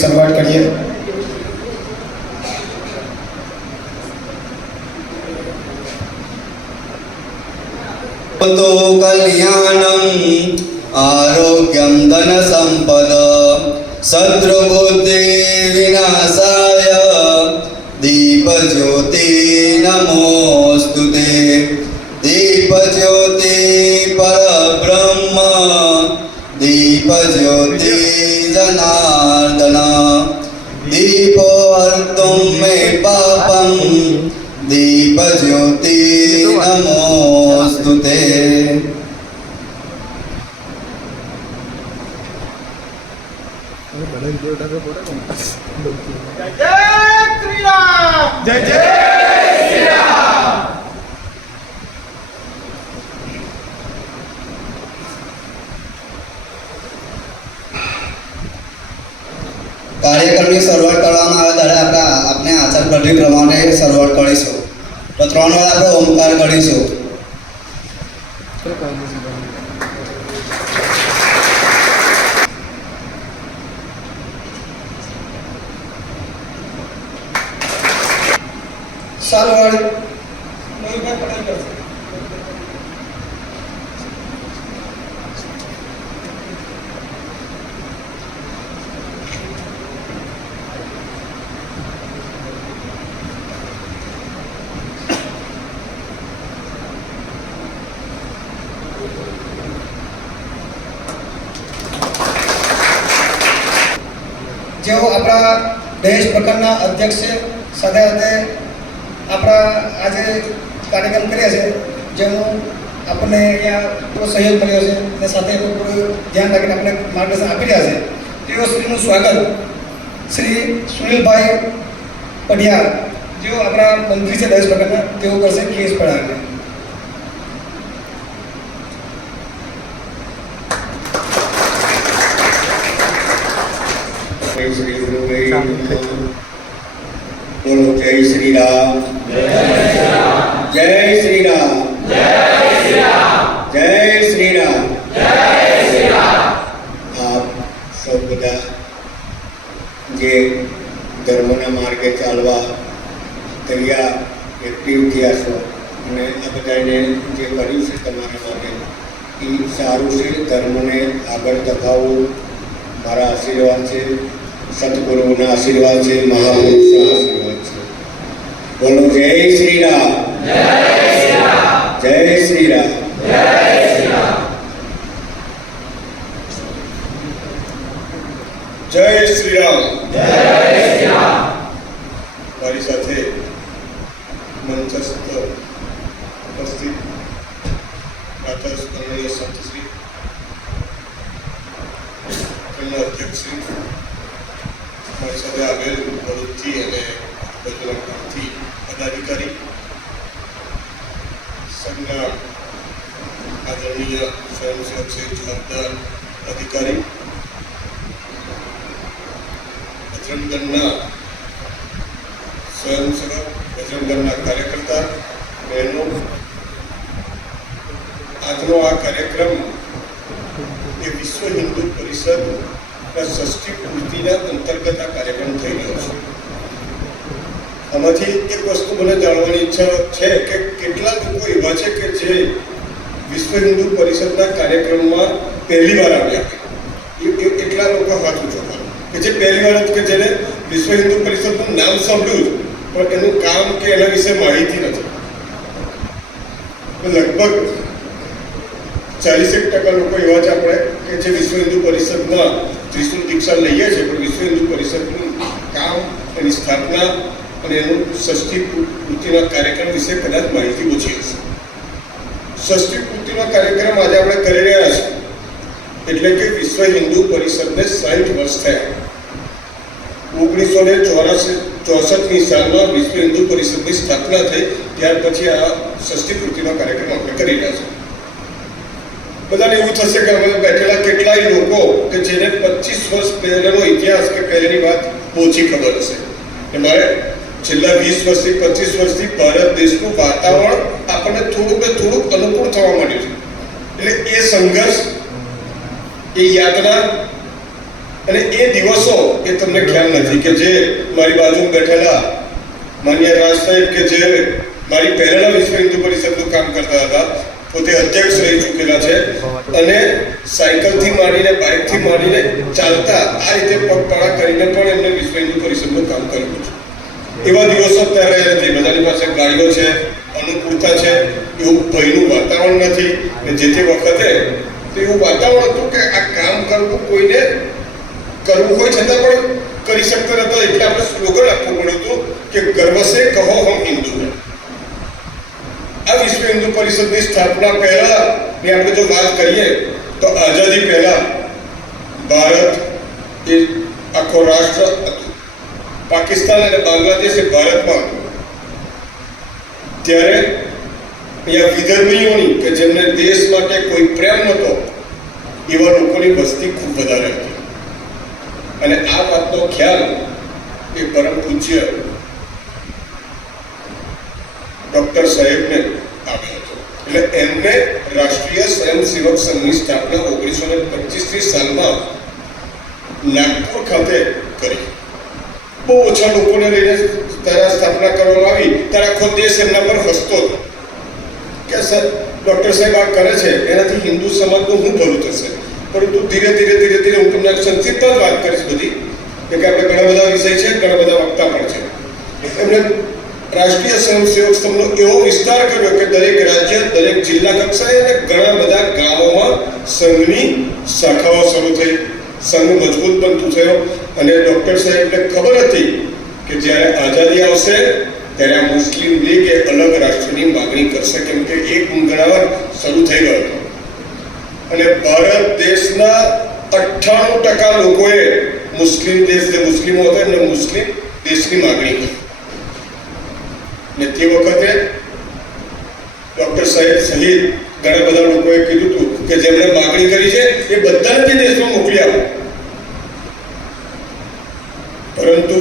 શરૂઆત કરીએ। तो कल्याणं आरोग्यं धन संपद शत्रुबुद्धि विनाशाय दीपज्योति नमोस्तुते। दीपज्योति परब्रह्म दीपज्योति जनार्दन दीपो हर्तुं मे पापं दीपज्योति नमोस्तुते। जय जय श्री राम। કાર્યક્રમની શરૂઆત કરવામાં આવે ત્યારે આપણે આચાર પદ્ધતિ પ્રમાણે શરૂઆત કરીશું। તો 3 વાર આપણે ઓમકાર કરીશું। સાલવાડી જેઓ આપણા દેશ પ્રકારના અધ્યક્ષ છે, સાથે સાથે આપણા આજે કાર્યક્રમ કર્યા છે જેનું આપણને અહીંયા પૂરો સહયોગ મળ્યો છે અને સાથે પૂરું ધ્યાન રાખીને આપણે માર્ગદર્શન આપી રહ્યા છે તેઓ શ્રીનું સ્વાગત શ્રી સુનિલભાઈ પઢિયાર જેઓ આપણા મંત્રી છે દેશ પ્રકારના તેઓ કરશે કેસ પડાવીને। बोलो जय श्री राम। जय श्री राम। जय श्री राम। आप सब बधा जे धर्मना मार्गे चालवा तैयार एक्टिव थया छो अने आ बधाने जे कर्युं छे तमारा माटे ई सारुं छे। धर्मने आगळ धपाववुं मारा आशीर्वाद छे, सतगुरुना आशीर्वाद है, महापुरुषना आशीर्वाद है। बोलो जय श्री राम। जय श्री राम। जय श्री राम। मारी साथे मंचस्थ उपस्थित प्रातःस्मरणीय संत श्री अध्यक्ष श्री મારી સાથે આવેલ ભરૂચથી અને બજરંગથી પદાધિકારી સંઘના આદરણીય સ્વયંસેવક છે, જવાબદાર અધિકારી, બજરંગના સ્વયંસેવક, બજરંગના કાર્યકર્તા બહેનો, આજનો આ કાર્યક્રમ એ વિશ્વ હિન્દુ પરિષદ ષષ્ઠી પૂર્તિના અંતર્ગત આ કાર્યક્રમ થઈ રહ્યો છે। આમાંથી એક વસ્તુ મને જાણવાની ઈચ્છા છે કે કેટલા લોકો એવા છે કે જે વિશ્વ હિન્દુ પરિષદના કાર્યક્રમમાં પહેલી વાર આવ્યા, એટલા લોકો હાથ ઊંચો કરો કે જે પહેલી વાર કે જેને વિશ્વ હિન્દુ પરિષદનું નામ સાંભળ્યું પણ એનું કામ કે એના વિશે માહિતી નથી। લગભગ 40% લોકો એવા છે આપણે કે જે વિશ્વ હિન્દુ પરિષદના ત્રિશુલ દીક્ષા લઈએ છીએ પણ વિશ્વ હિન્દુ પરિષદનું કામ, એની સ્થાપના અને એનું ષષ્ઠી પૂર્તિના કાર્યક્રમ વિશે કદાચ માહિતી ઓછી હશે। ષષ્ઠી પૂર્તિનો કાર્યક્રમ આજે આપણે કરી રહ્યા છીએ એટલે કે વિશ્વ હિન્દુ પરિષદને 60 વર્ષ થયા। 1964ની સાલમાં વિશ્વ હિન્દુ પરિષદની સ્થાપના થઈ, ત્યાર પછી આ ષષ્ઠી પૂર્તિનો કાર્યક્રમ આપણે કરી રહ્યા છીએ। બધાને એવું થશે કે અમે બેઠેલા કેટલાય લોકો કે જેને 25 વર્ષ પહેલાનો ઇતિહાસ કે પહેલાની વાત ઓછી ખબર હશે કે મારે છેલ્લા 20 વર્ષથી 25 વર્ષથી ભારત દેશનું વાતાવરણ આપણને થોડુંક અનુકૂળ થવા માંડ્યું છે। એટલે એ સંઘર્ષ, એ યાતના, અને એ દિવસો એ તમને ખ્યાલ નથી કે જે મારી બાજુમાં બેઠેલા માન્ય રાજ સાહેબ કે જે મારી પહેલાના વિશ્વ હિન્દુ પરિષદનું કામ કરતા હતા, પોતે અધ્યક્ષ રહી ચૂકેલા છે અને સાયકલથી માંડીને બાઇકથી માંડીને ચાલતા આ રીતે પગપાળા કરીને પણ એમને વિશ્વ હિન્દુ પરિષદનું કામ કર્યું છે. એવા દિવસો ત્યારે નથી. બધાની પાસે ગાડીઓ છે, અનુકૂળતા છે, એવું ભયનું વાતાવરણ નથી. જે તે વખતે તો એવું વાતાવરણ હતું કે આ કામ કરવું કોઈને કરવું હોય છતાં પણ કરી શકતા નતા. એટલે આપણે સ્લોગન આપવું પડ્યું હતું કે ગર્વ સે કહો હમ હિન્દુ હૈ. આ વિશ્વ હિન્દુ પરિષદની સ્થાપના પહેલાની આપણે જો વાત કરીએ તો આઝાદી પહેલા ભારત એ આખો રાષ્ટ્ર હતું. પાકિસ્તાન અને બાંગ્લાદેશ એ ભારતમાં હતું. ત્યારે અહીંયા વિધર્મીઓની કે જેમને દેશ માટે કોઈ પ્રેમ નહોતો એવા લોકોની વસ્તી ખૂબ વધારે હતી. અને આ વાતનો ખ્યાલ એ પરમ પૂજ્ય ડૉક્ટર સાહેબને આવ્યો હતો. એટલે એમને રાષ્ટ્રીય સ્વયંસેવક સંઘની સ્થાપના 1925ની સાલમાં નાગપુર ખાતે કરી. બહુ ઓછા લોકોને લઈને ત્યારે સ્થાપના કરવામાં આવી. ત્યારે આખો દેશ એમના પર હસતો હતો કે સર ડૉક્ટર સાહેબ આ કરે છે એનાથી હિન્દુ સમાજનું શું ભલું થશે. પરંતુ ધીરે ધીરે હું તમને સંક્ષિપ્તમાં જ વાત કરીશ બધી, કે આપણે ઘણા બધા વિષય છે, ઘણા બધા વક્તા પણ છે. એમણે રાષ્ટ્રીય સ્વયંસેવક સંઘનો એવો વિસ્તાર કર્યો કે દરેક રાજ્ય, દરેક જિલ્લા કક્ષાએ અને ઘણા બધા ગામોમાં સંઘની શાખાઓ શરૂ થઈ. સંઘ મજબૂત બનતું થયો અને ડૉક્ટર સાહેબને ખબર હતી કે જ્યારે આઝાદી આવશે ત્યારે આ મુસ્લિમ લીગ એ અલગ રાષ્ટ્રની માગણી કરશે, કેમ કે એક ગુંગળાવર શરૂ થઈ ગયો હતો. અને ભારત દેશના 98% લોકોએ મુસ્લિમ દેશ જે મુસ્લિમો હતા એમને મુસ્લિમ દેશની માગણી કરી. ને તે વખતે ડૉક્ટર સાહેબ સહિત ઘણા બધા લોકોએ કીધું હતું કે જેમણે માગણી કરી છે એ બધાને તે દેશમાં મોકલી આપો. પરંતુ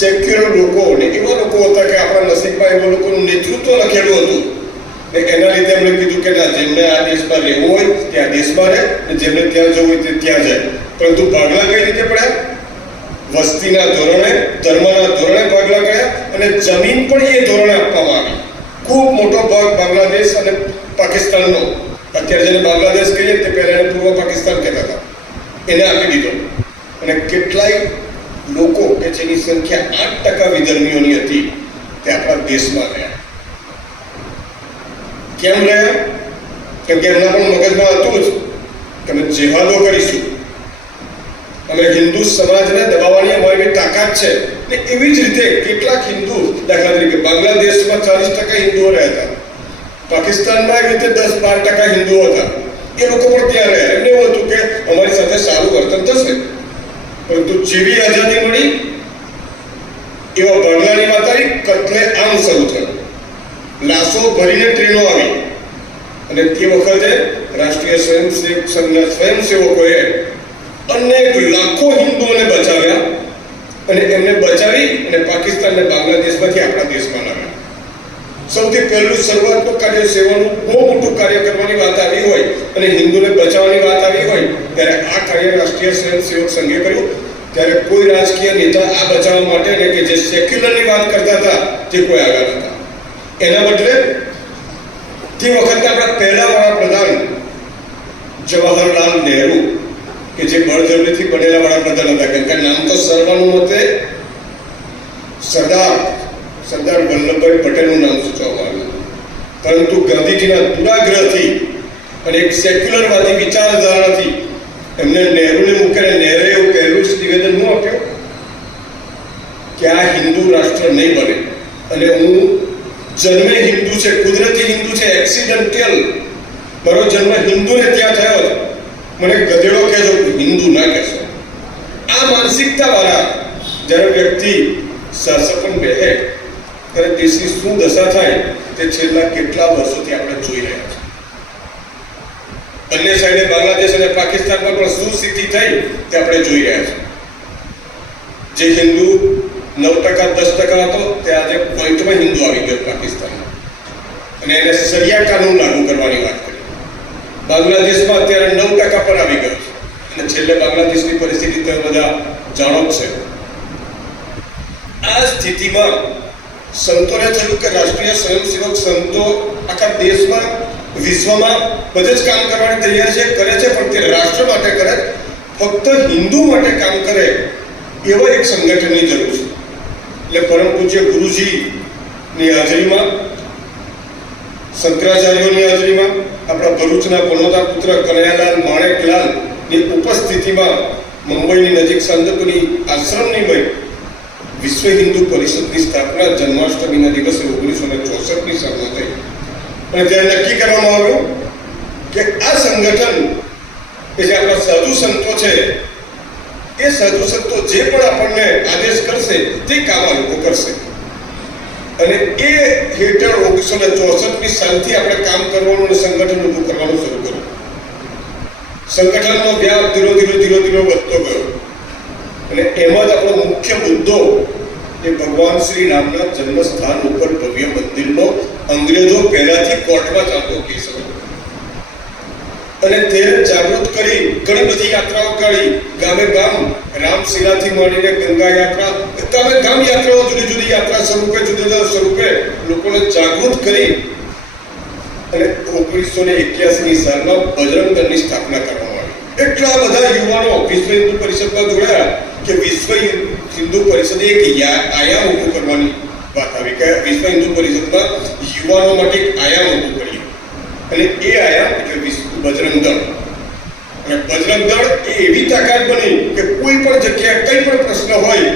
સેક્યુલર લોકો ને એવા લોકો હતા કે આપણા નસીબમાં એવા લોકોનું નેતૃત્વ લખેલું હતું ને એના લીધે એમણે કીધું કે ના, જેમને આ દેશમાં રહેવું હોય ત્યાં દેશમાં રહે અને જેમને ત્યાં જવું હોય તે ત્યાં જાય. પરંતુ ભાગલા કઈ રીતે પડ્યા? વસ્તીના ધોરણે, ધર્મના ધોરણે ભાગલા કર્યા અને જમીન પણ એ ધોરણે આપવામાં આવી. ખૂબ મોટો ભાગ બાંગ્લાદેશ અને પાકિસ્તાનનો, અત્યારે જેને બાંગ્લાદેશ કહીએ તે પહેલા એને પૂર્વ પાકિસ્તાન કહેતા હતા, એને આપી દીધો. અને કેટલાય લોકો કે જેની સંખ્યા 8% વિધર્મીઓની હતી તે આપણા દેશમાં રહ્યા. કેમ રહ્યા? કેમ કે એમના પણ મગજમાં હતું જ કે અમે જેહાદો કરીશું, અમે હિન્દુ સમાજને દબાવવાની અમારી તાકાત છે. ને એવી જ રીતે કેટલાક હિન્દુ, દાખલા તરીકે બાંગ્લાદેશમાં 40% હિન્દુઓ રહ્યા હતા, પાકિસ્તાનમાં એવી રીતે 10-12% હિન્દુઓ હતા. એ લોકો પણ ત્યાં રહ્યા. એમને એવું હતું કે અમારી સાથે સારું વર્તન થશે. પરંતુ જેવી આઝાદી મળી એવા ભાગલાની વાત આવી, કત્લે આમ શરૂ થયું. લાશો ભરીને ટ્રેનો આવી અને તે વખતે રાષ્ટ્રીય સ્વયંસેવક સંઘના સ્વયંસેવકોએ અનેક લાખો હિન્દુઓને બચાવ્યા અને એમને બચાવી અને પાકિસ્તાન અને બાંગ્લાદેશમાંથી આપણા દેશમાં લાવ્યા. સૌથી પહેલું શરૂઆતનું કાર્ય, સેવાનું બહુ મોટું કાર્ય કરવાની વાત આવી હોય અને હિન્દુને બચાવવાની વાત આવી હોય ત્યારે આ કાર્ય રાષ્ટ્રીય સ્વયંસેવક સંઘે કર્યું. ત્યારે કોઈ રાજકીય નેતા આ બચાવવા માટે ને કે જે સેક્યુલરની વાત કરતા હતા તે કોઈ આવ્યા નહોતા. એના બદલે તે વખતે આપણા પહેલા વડાપ્રધાન જવાહરલાલ નહેરુ કે જે બળજબરીથી બનેલા વડાપ્રધાન હતા, કેમ કે નામ તો સર્વાનુમતે સરદાર વલ્લભભાઈ પટેલનું નામ સૂચવવામાં આવ્યું, પરંતુ ગાંધીજીના દુરાગ્રહથી અને એક સેક્યુલરવાદી વિચારધારાથી એમને નહેરુને મૂકીને નહેરે એવું પહેલું જ નિવેદન શું આપ્યું કે આ હિન્દુ રાષ્ટ્ર નહીં બને અને હું જન્મે હિન્દુ છે, કુદરતી હિન્દુ છે, એક્સિડન્ટલ, મારો જન્મ હિન્દુને ત્યાં થયો છે, મને ગધેડો કહેજો, હિન્દુ ના કહેશો. આ માનસિકતા વાળા જ્યારે વ્યક્તિ શાસન બેહે ત્યારે દેશની શું દશા થાય તે છેલ્લા કેટલા વર્ષોથી આપણે જોઈ રહ્યા છીએ. બંને સાઈડે બાંગ્લાદેશ અને પાકિસ્તાનમાં પણ શું સ્થિતિ થઈ તે આપણે જોઈ રહ્યા છીએ. જે હિન્દુ 9%-10% હતો તે આજે પોઈન્ટમાં હિન્દુ આવી ગયો પાકિસ્તાનમાં અને એને શરિયા કાનૂન લાગુ કરવાની વાત કરી. બાંગ્લાદેશમાં અત્યારે 9% પર આવી ગયો છે. અને છેલ્લે બાંગ્લાદેશની પરિસ્થિતિ તમે બધા જાણો જ છે. આ સ્થિતિમાં સંતોને થયું કે રાષ્ટ્રીય સ્વયંસેવક સંતો આખા દેશમાં વિશ્વમાં બધે જ કામ કરવાની તૈયાર છે, કરે છે, પણ તે રાષ્ટ્ર માટે કરે, ફક્ત હિન્દુ માટે કામ કરે એવા એક સંગઠનની જરૂર છે. એટલે પરમ પૂજ્ય ગુરુજીની હાજરીમાં, શંકરાચાર્યોની હાજરીમાં, આપણા ભરૂચના પનોતા પુત્ર કનૈયાલાલ માણેકલાલની ઉપસ્થિતિમાં મુંબઈની નજીક સાંદપની આશ્રમની વિશ્વ હિન્દુ પરિષદની સ્થાપના જન્માષ્ટમીના દિવસે 1964ની સાલમાં થઈ. અને ત્યારે નક્કી કરવામાં આવ્યું કે આ સંગઠન કે જે આપણા સાધુ સંતો છે, એ સાધુ સંતો જે પણ આપણને આદેશ કરશે તે કામ આ લોકો કરશે. અને એ હેઠળ 1964ની સાલથી આપણે કામ કરવાનું અને સંગઠન ઊભું કરવાનું શરૂ કર્યું. સંગઠનનો વ્યાપ ધીરે ધીરે વધતો ગયો અને એમાં જ આપણો મુખ્ય મુદ્દો એ ભગવાન શ્રી રામના જન્મસ્થાન ઉપર ભવ્ય મંદિરનો અંગ્રેજો પહેલાથી કોર્ટમાં ચાલતો કેસ હતો. અને તેને જાગૃત કરી ઘણી બધી યાત્રાઓ કાઢી, ગામે ગામ રામશિલાથી માંડીને ગંગા યાત્રા, ગામે ગામ યાત્રાઓ, જુદી જુદી યાત્રા સ્વરૂપે, જુદા જુદા સ્વરૂપે લોકોને જાગૃત કરી અને 1981ની સાલમાં બજરંગ દળની સ્થાપના કરવામાં આવી. એટલા બધા યુવાનો વિશ્વ હિન્દુ પરિષદમાં જોડાયા કે વિશ્વ હિન્દુ પરિષદે એક આયામ ઊભું કરવાની વાત આવી કે વિશ્વ હિન્દુ પરિષદમાં યુવાનો માટે એક આયામ ઊભું કરીએ. અને એ આયામ એટલે બજરંગ દળ. અને બજરંગ દળ એ એવી તાકાત બની કે કોઈ પણ જગ્યાએ કંઈ પણ પ્રશ્ન હોય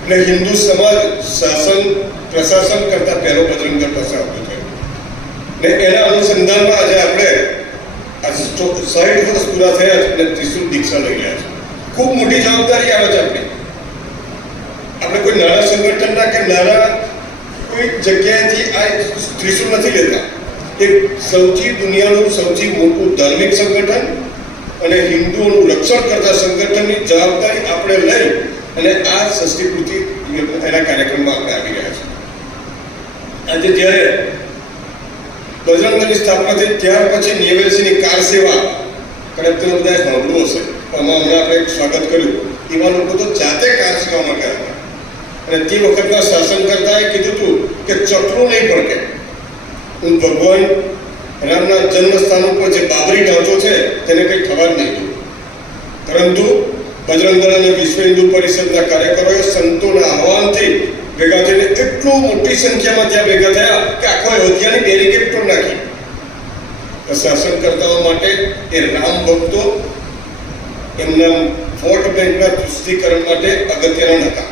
એટલે હિન્દુ સમાજ શાસન પ્રશાસન કરતા પહેલો બજરંગ દળ પાસે આવતો થયો. ને એના અનુસંધાનમાં આજે આપણે 60 વર્ષ પૂરા થયા અને ત્રિશુલ દીક્ષા લઈ રહ્યા છે. ખૂબ મોટી જવાબદારી આવે છે આપણે કોઈ નાના સંગઠનના કે નાના કોઈ જગ્યાએથી આ ત્રિશુલ નથી લેતા. એક દુનિયાનું સૌથી મોટું ધાર્મિક સંગઠન અને હિન્દુઓનું રક્ષણ કરતા સંગઠનની જવાબદારી આપણે લઈ અને આ સંસ્કૃતિ એના કાર્યક્રમમાં આપણે આવી રહ્યા છીએ. આજે જ્યારે બજરંગ દળની સ્થાપના થઈ ત્યાર પછી નેવેલસિંહની કાર સેવા કદાચ તમે બધાએ સાંભળ્યું હશે, આમાં હમણાં આપણે એક સ્વાગત કર્યું. એવા લોકો તો જાતે કાર સેવા માટે હતા અને તે વખતના શાસનકર્તાએ કીધું હતું કે ચકલું નહીં પડકે, હું ભગવાન રામના જન્મસ્થાન ઉપર જે બાબરી ઢાંચો છે તેને કંઈ થવા જ નહીં દઉં. પરંતુ બજરંગ દળ અને વિશ્વ હિન્દુ પરિષદના કાર્યકરોએ સંતોના આહવાનથી ભેગા થઈને એટલું મોટી સંખ્યામાં ત્યાં ભેગા થયા કે આખો અયોધ્યાની બેરિકેડ પણ નાખી. શાસનકર્તાઓ માટે એ રામ ભક્તો એમના વોટ બેંકના તુષ્ટિકરણ માટે અગત્યના નહોતા.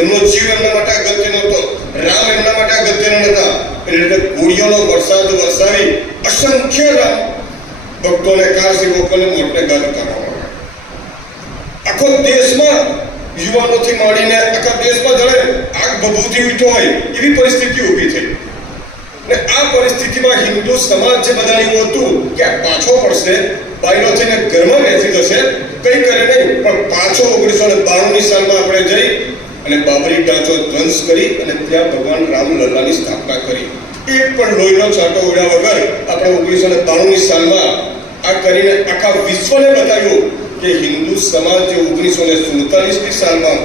એમનો જીવ એમના માટે અગત્યનો હતો, રામ એમના માટે અગત્યના નહોતા. એટલે ગોળીઓનો વરસાદ વરસાવી અસંખ્ય રામ ભક્તોને, કાર સેવકોને મોટને ગાદ કરવામાં આખો દેશમાં યુવાનોથી માંડીને આખા દેશમાં જાણે આગ ભભૂતી ઉઠ્યો હોય એવી પરિસ્થિતિ ઊભી થઈ. ને આ પરિસ્થિતિમાં હિન્દુ સમાજ જે બધાને એવું હતું કે આ પાછો પડશે, બાયલો થઈને ઘરમાં બેસી જશે, કંઈ કરે નહીં, પણ પાછો 1992ની સાલમાં આપણે જઈ અને બાબરી ઢાંચો ધ્વંસ કરી અને ત્યાં ભગવાન રામલલ્લાની સ્થાપના કરી. એક પણ લોહીનો છાંટો ઉડ્યા વગર આપણે 1992ની સાલમાં આ કરીને આખા વિશ્વને બતાવ્યું કે હિન્દુ સમાજ જે 1947ની સાલમાં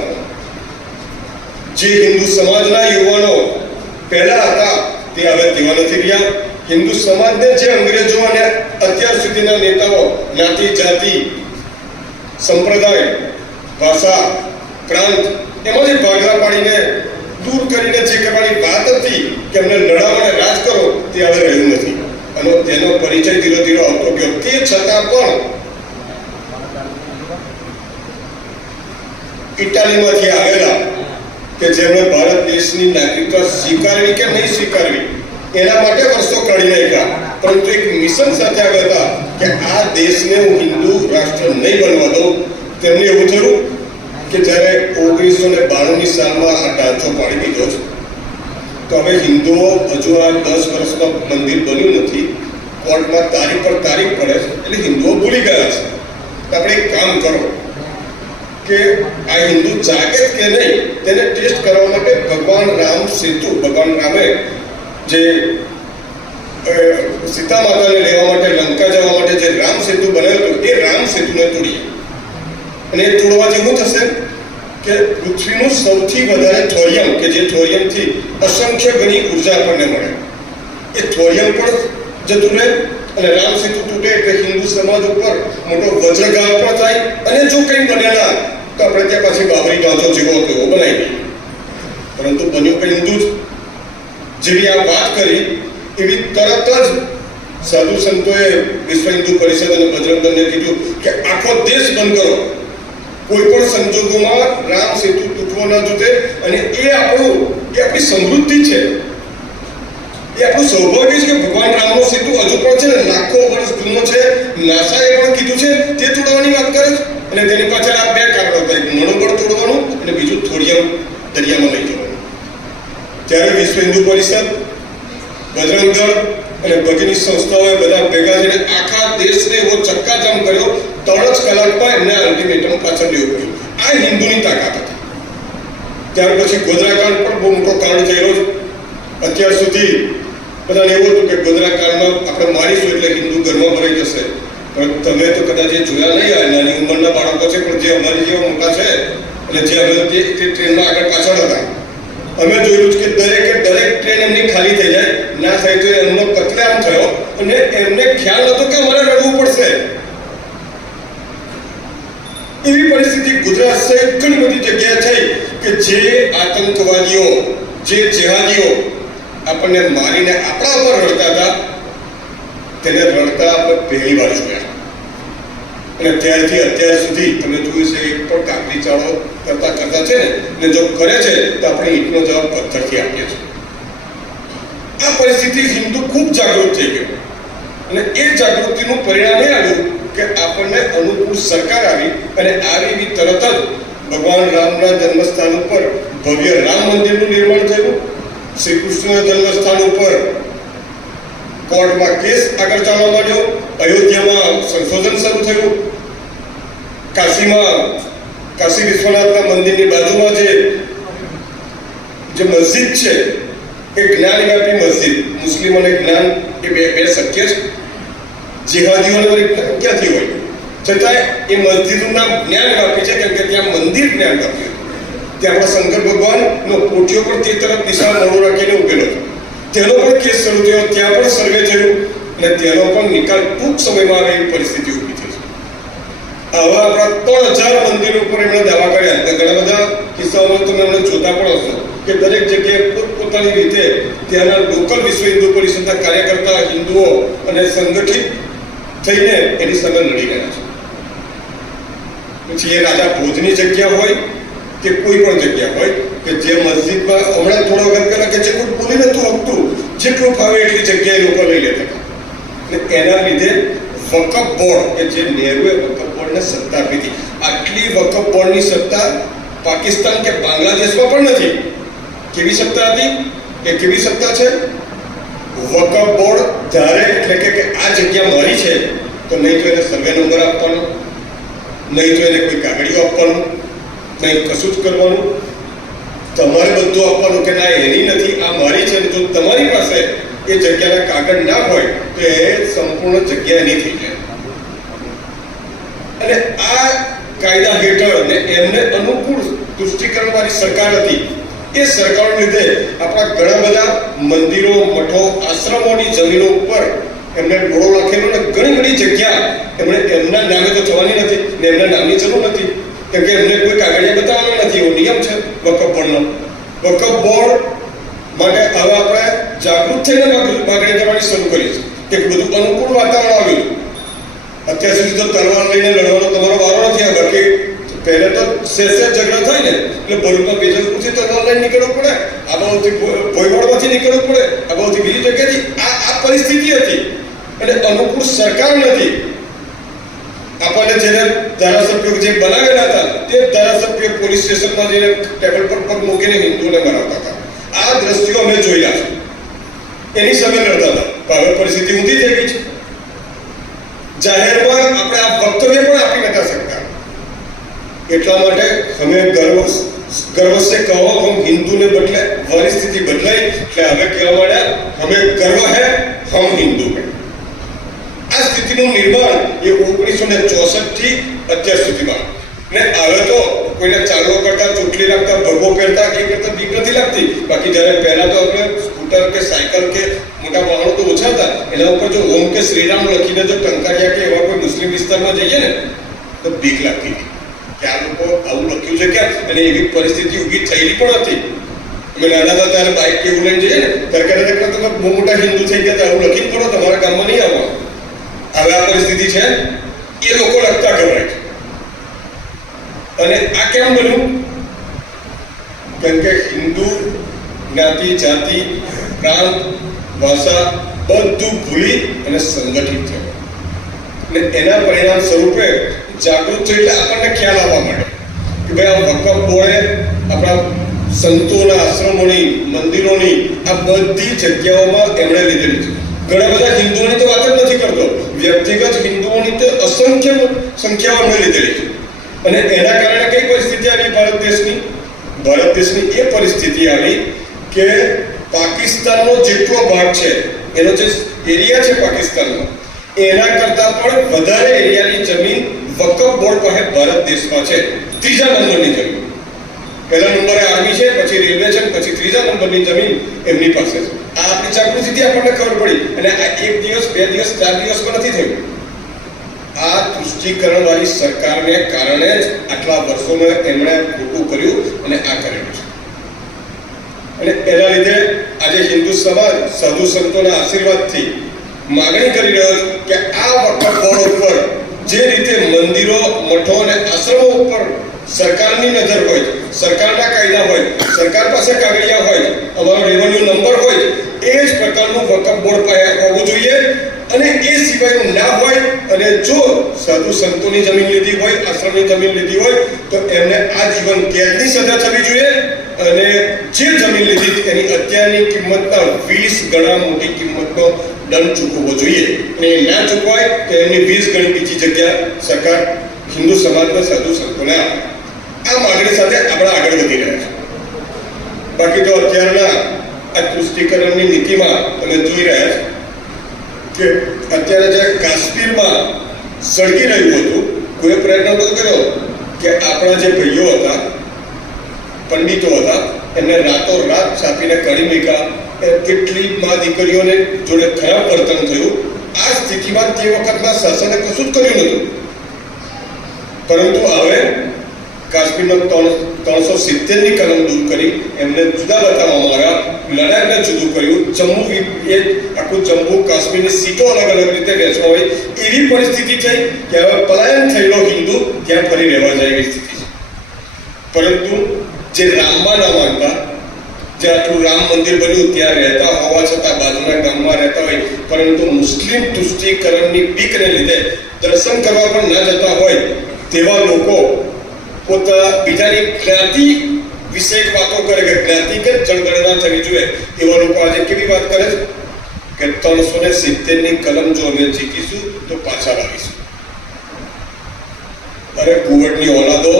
જે હિન્દુ સમાજના યુવાનો પહેલા હતા તે હવે તેવા નથી રહ્યા. હિન્દુ સમાજને જે અંગ્રેજો અને અત્યાર સુધીના નેતાઓ જ્ઞાતિ, જાતિ, સંપ્રદાય, ભાષા, પ્રાંત એમાંથી ભાગલા પાડીને દૂર કરીને જે કરવાની વાત હતી કે અમને લડાવો અને રાજ કરો તે હવે રહ્યું નથી. અને તેનો પરિચય ધીરે ધીરે આવતો ગયો. તે છતાં પણ ઇટાલીમાંથી આવેલા કે જેમણે ભારત દેશની નાગરિકતા સ્વીકારવી કે નહીં સ્વીકારવી એના માટે વર્ષો કાઢી નાખ્યા, પરંતુ એક મિશન સાથે આવ્યા હતા કે આ દેશને હું હિન્દુ રાષ્ટ્ર નહીં બનવા દઉં. તેમને એવું થયું કે જ્યારે 1992ની સાલમાં આ ઢાંચો પાડી દીધો છે તો હવે હિન્દુઓ હજુ આ 10 વર્ષમાં મંદિર બન્યું નથી, કોર્ટમાં તારીખ પર તારીખ પડે છે, એટલે હિન્દુઓ ભૂલી ગયા છે. આપણે એક કામ કરો કે આ હિન્દુ જાગે કે નહીં તેને ટેસ્ટ કરવા માટે ભગવાન રામ સેતુ, ભગવાન રામે જે સીતા માતાને લેવા માટે લંકા જવા માટે જે રામ સેતુ બનાવ્યો હતો એ રામ સેતુને તોડીએ. અને એ તોડવાથી શું થશે કે પૃથ્વીનું સૌથી વધારે થોરિયમ, કે જે થોરિયમથી અસંખ્ય ગણી ઉર્જા આપણને મળે, એ થોરિયમ પણ જતું રહે. અને રામ સેતુ તૂટે એટલે હિન્દુ સમાજ ઉપર મોટો વજ્રઘાત પણ થાય. અને જો કંઈ બનેલા તો આપણે ત્યાં પાછી બાબરી ઢાંચો જેવો હતો એવો બનાવી દઈએ. પરંતુ બન્યું કંઈ ઊંધું જ. જેવી આ વાત કરી એવી તરત જ સાધુ સંતોએ વિશ્વ હિન્દુ પરિષદ અને બજરંગ દળને કીધું કે આખો દેશ બંધ કરો. કોઈ પણ સંજોગોમાં રામ સેતુ તૂટવો ન જોઈએ. અને એ આપણી સમૃદ્ધિ છે, એ આપણું સૌભાગ્ય છે કે ભગવાન રામનો સેતુ હજુ પણ છે ને લાખો વર્ષ જૂનો છે. નાસાએ પણ કીધું છે તે તોડવાની વાત કરે છે. અને તેની પાછળ આ બે કારણો હતા, એક મનોબળ તોડવાનું અને બીજું થોડિયમ દરિયામાં લઈ જવાનું. ત્યારે વિશ્વ હિન્દુ પરિષદ, બજરંગ દળ અને ભગીની સંસ્થાઓએ બધા ભેગા થઈને આખા દેશને એવો ચક્કાજામ કર્યો. 3 જ કલાકમાં એમને અલ્ટિમેટમ પાછળ લેવું પડ્યું. આ હિન્દુની તાકાત હતી. ત્યાર પછી ગોધરાકાંડ પણ બહુ મોટો કાંડ થયેલો છે. અત્યાર સુધી બધાને એવું હતું કે ગોધરાકાંડમાં આપણે મારીશું એટલે હિન્દુ ઘરમાં ભરાઈ જશે. પણ તમે તો કદાચ એ જોયા નહીં, આ નાની ઉંમરના બાળકો છે, પણ જે અમારી જેવા મોટા છે અને જે અમે તે ટ્રેનમાં આગળ પાછળ હતા, અમે જોયું છે કે દરેક ટ્રેન એમની ખાલી થઈ જાય, ના થાય તો એમનો કતલેઆમ થયો. અને એમને ખ્યાલ હતો કે અમારે લડવું પડશે. એવી પરિસ્થિતિ ગુજરાત સહિત ઘણી બધી જગ્યાએ થઈ કે જે આતંકવાદીઓ, જે જેહાદીઓ આપણને મારીને આપણા ઉપર રડતા હતા, તેને રડતા આપણે પહેલી વાર જોયા. અને ત્યારથી અત્યાર સુધી તમે જોયું છે એક પણ કાકરી ચાળો કરતા છે ને, અને જો કરે છે તો આપણે ઈંટનો જવાબ પથ્થરથી આપીએ છીએ. આ પરિસ્થિતિ હિન્દુ ખૂબ જાગૃત થઈ ગયો. અને એ જાગૃતિનું પરિણામ એ આવ્યું કે આપણને અનુકૂળ સરકાર આવી. અને આવી તરત જ ભગવાન રામના જન્મસ્થાન ઉપર ભવ્ય રામ મંદિરનું નિર્માણ થયું. શ્રી કૃષ્ણના જન્મસ્થાન ઉપર કોર્ટમાં કેસ આગળ ચાલવા માંડ્યો. અયોધ્યામાં સંશોધન શરૂ થયું. કાશી વિશ્વનાથના મંદિરની બાજુમાં જે મસ્જિદ છે એ જ્ઞાનવ્યાપી મસ્જિદ. મુસ્લિમ અને જ્ઞાન એ બે શક્ય છે. જેહાદીઓને ક્યાંથી હોય, છતાં એ મસ્જિદનું નામ જ્ઞાનવ્યાપી છે કેમ કે ત્યાં મંદિર જ્ઞાનવ્યાપી હતું. ત્યાં આપણા શંકર ભગવાનનો પોઠિયો પણ તે તરફ દિશા મોડું રાખીને ઉભેલો હતો. તેનો પણ કેસ શરૂ થયો, ત્યાં પણ સર્વે થયું અને તેનો પણ નિકાલ ટૂંક સમયમાં આવે એવી પરિસ્થિતિ ઊભી થઈ છે. આવા આપણા 3000 મંદિરો ઉપર એમણે દાવા કર્યા. ઘણા બધા કિસ્સાઓમાં તમે એમને જોતા પણ હશો કે દરેક જગ્યાએ પોતપોતાની રીતે ત્યાંના લોકલ વિશ્વ હિન્દુ પરિષદના કાર્યકર્તા હિન્દુઓ અને સંગઠિત થઈને એની સામે લડી રહ્યા છે. પછી એ રાજા ભોજની જગ્યા હોય કે કોઈ પણ જગ્યા હોય કે જે મસ્જિદમાં હમણાં થોડા વખત પહેલા કે જે કોઈ બોલી નતું હકતું, જેટલું ફાવે એટલી જગ્યાએ લોકો લઈ લેતા હતા. અને એના લીધે વકફ બોર્ડ કે જે નહેરુએ વકફ બોર્ડને સત્તા આપી હતી, આટલી વકફ બોર્ડની સત્તા પાકિસ્તાન કે બાંગ્લાદેશમાં પણ નથી. કેવી સત્તા હતી? એ કેવી સત્તા છે? વકફ બોર્ડ ધારે એટલે કે આ જગ્યા મારી છે તો નહીં તો એને સર્વે નંબર આપવાનો, નહીં તો એને કોઈ કાગળિયો આપવાનું, નહીં કશું જ કરવાનું. તમારે બધું આપવાનું કે ના એની નથી, આ મારી છે. જો તમારી પાસે એ જગ્યાના કાગળ ના હોય તો એ સંપૂર્ણ જગ્યા એની થઈ જાય. અને આ કાયદા હેઠળ ને એમને અનુકૂળ તુષ્ટિકરણવાળી સરકાર હતી. એ સરકારને લીધે આપણા ઘણા બધા મંદિરો, મઠો, આશ્રમોની જમીનો ઉપર એમને ડોળો નાખેલો ને ઘણી બધી જગ્યા એમણે એમના નામે તો થવાની નથી ને એમના નામની જરૂર નથી કેમ કે એમને કોઈ કાગળિયા બતાવવાનો નથી. એવો નિયમ છે વકફ બોર્ડનો. વકફ બોર્ડ માટે હવે આપણે જાગૃત થઈને માગણી કરવાની શરૂ કરી છે કે બધું અનુકૂળ વાતાવરણ આવ્યું. અત્યાર સુધી તો તલવાર લઈને લડવાનો તમારો વારો નથી આવ્યો કે પહેલા તો સેસે ઝઘડા થાય ને એટલે ભરૂચમાં બેજલપુરથી તલવાર લઈને નીકળવું પડે, આ બાજુથી ભોયવાડમાંથી નીકળવું પડે, આ બાજુથી બીજી જગ્યાથી. આ પરિસ્થિતિ હતી અને અનુકૂળ સરકાર નથી. આપણને જેને ધારાસભ્યો જે બનાવેલા હતા તે ધારાસભ્યો પોલીસ સ્ટેશનમાં જઈને ટેબલ પર પગ મૂકીને હિન્દુઓને મરાવતા હતા. આ દ્રશ્યો અમે જોયા છે. એની સામે લડતા હતા. હવે પરિસ્થિતિ ઊંધી થઈ ગઈ છે. જાહેરમાં આપણે આ વક્તવ્ય પણ આપી નતા શકતા. એટલા માટે અમે गर्व से कहो हम हिंदू ने बदले, हमारी स्थिति बदलाई એટલે હવે કહેવા માંડ્યા हमें गर्व है હમ હિન્દુ હૈ. આ સ્થિતિનું નિર્માણ એ 1964 થી અત્યાર સુધીમાં, ને હવે તો કોઈને ચાલવો કરતા, ચોટલી રાખતા, ભગવો પહેરતા એ કરતા બીક નથી લાગતી. બાકી જ્યારે પહેલા તો આપણે સ્કૂટર કે સાયકલ કે મોટા વાહનો તો ઓછા હતા, એના ઉપર જો ઓમ કે શ્રીરામ લખીને જો ટંકારિયા કે એવા કોઈ મુસ્લિમ વિસ્તારમાં જઈએ ને તો બીક લાગતી હતી કે આ લોકો આવું લખ્યું છે ક્યાં, અને એવી પરિસ્થિતિ ઊભી થયેલી પણ હતી. અમે નાના હતા ત્યારે બાઇક કે એવું લઈને જઈએ ને ત્યારે કહેતા તમે બહુ મોટા હિન્દુ થઈ ગયા, આવું લખીને પડો, તમારા ગામમાં નહીં આવવાનું. હવે આ પરિસ્થિતિ છે, એ લોકો લખતા ગભરાય છે. અને આ કેમ બન્યું? કેમ કે હિન્દુ જ્ઞાતિ, જાતિ, પ્રાંત, ભાષા બધું ભૂલી અને સંગઠિત થયું. અને એના પરિણામ સ્વરૂપે જાગૃત થયું. એટલે આપણને ખ્યાલ આવવા માંડે કે ભાઈ આ વકફ બોર્ડે આપણા સંતોના આશ્રમોની, મંદિરોની આ બધી જગ્યાઓમાં એમણે લીધેલી છે. ઘણા બધા હિન્દુઓની તો વાત જ નથી કરતો, વ્યક્તિગત હિન્દુઓની તો અસંખ્ય સંખ્યાઓ એમણે લીધેલી છે. અને એના કારણે કઈ પરિસ્થિતિ આવી ભારત દેશની? ભારત દેશની એ પરિસ્થિતિ આવી કે પાકિસ્તાનનો જેટલો ભાગ છે, એનો જે એરિયા છે પાકિસ્તાનનો, એના કરતાં પણ વધારે એરિયાની જમીન વકફ બોર્ડ પાસે ભારત દેશમાં છે. ત્રીજા નંબરની જમીન. પહેલા નંબરે આર્મી છે, પછી રેલવે છે, પછી ત્રીજા નંબરની જમીન એમની પાસે છે. આ આપણી જાગૃતિથી આપણને ખબર પડી. અને આ 1 દિવસ, 2 દિવસ, 4 દિવસમાં નથી થયું. આ તુષ્ટિકરણવાળી સરકારને કારણે જ આટલા વર્ષોમાં એમણે ખોટું કર્યું અને આ કરેલું છે. અને એના લીધે આજે હિન્દુ સમાજ સાધુ સંતોના આશીર્વાદથી માગણી કરી રહ્યો છે કે આ વકફ બોર્ડ ઉપર જે રીતે મંદિરો, મઠો અને આશ્રમો ઉપર સરકારની નજર હોય, સરકારના કાયદા હોય, સરકાર પાસે કાગળિયા હોય, અમારો રેવન્યુ નંબર હોય, એ જ પ્રકારનું વકફ બોર્ડ પાસે હોવું જોઈએ. અને એ સિવાયનું ના હોય, અને જો સાધુ સંતોની જમીન લીધી હોય, આશ્રમની જમીન લીધી હોય, તો એમને આજીવન કેદની સજા થવી જોઈએ. અને જે જમીન લીધી એની અત્યારની કિંમતના 20 ગણા મોટી કિંમતનો દંડ ચૂકવવો જોઈએ. અને એ ના ચૂકવાય તો એમની 20 ગણી બીજી જગ્યા સરકાર હિન્દુ સમાજના સાધુ સંતોને આપે. આ માગણી સાથે આપણે આગળ વધી રહ્યા છીએ. બાકી તો અત્યારના આ તુષ્ટિકરણની નીતિમાં તમે જોઈ રહ્યા છો કે અત્યારે જે કાશ્મીરમાં સળગી રહ્યું હતું, કોઈ પ્રયત્ન નહોતો કર્યો કે આપણા જે ભાઈઓ હતા, પંડિતો હતા, એમને રાતોરાત છાપીને કાઢી મૂક્યા. કેટલી મા દીકરીઓને જોડે ખરાબ વર્તન થયું. આ સ્થિતિમાં તે વખતના શાસને કશું જ કર્યું નહોતું. પરંતુ હવે કાશ્મીરમાં 370ની કલમ દૂર કરી એમને જુદા બતાવવામાં આવ્યા, લડાખને જુદું કર્યું, જમ્મુ એ આખું જમ્મુ કાશ્મીરની સીટો અલગ અલગ રીતે વહેંચવા હોય એવી પરિસ્થિતિ થઈ કે હવે પલાયન થયેલો હિન્દુ ત્યાં ફરી રહેવા જાય એવી સ્થિતિ છે. પરંતુ જે રામમાં ના માનતા, જે આટલું રામ મંદિર બન્યું ત્યાં રહેતા હોવા છતાં બાજુના ગામમાં રહેતા હોય, પરંતુ મુસ્લિમ તુષ્ટિકરણની બીકને લીધે દર્શન કરવા પણ ના જતા હોય તેવા લોકો પોતા બીજાની જ્ઞાતિ વિશે વાતો કરે કે જ્ઞાતિ કે જનગણના થવી જોઈએ. એવા લોકો આજે કેવી વાત કરે છે કે 370ની કલમ જો અમે જીતીશું તો પાછા લાવીશું. અરે કુંવરની ઓલાદો,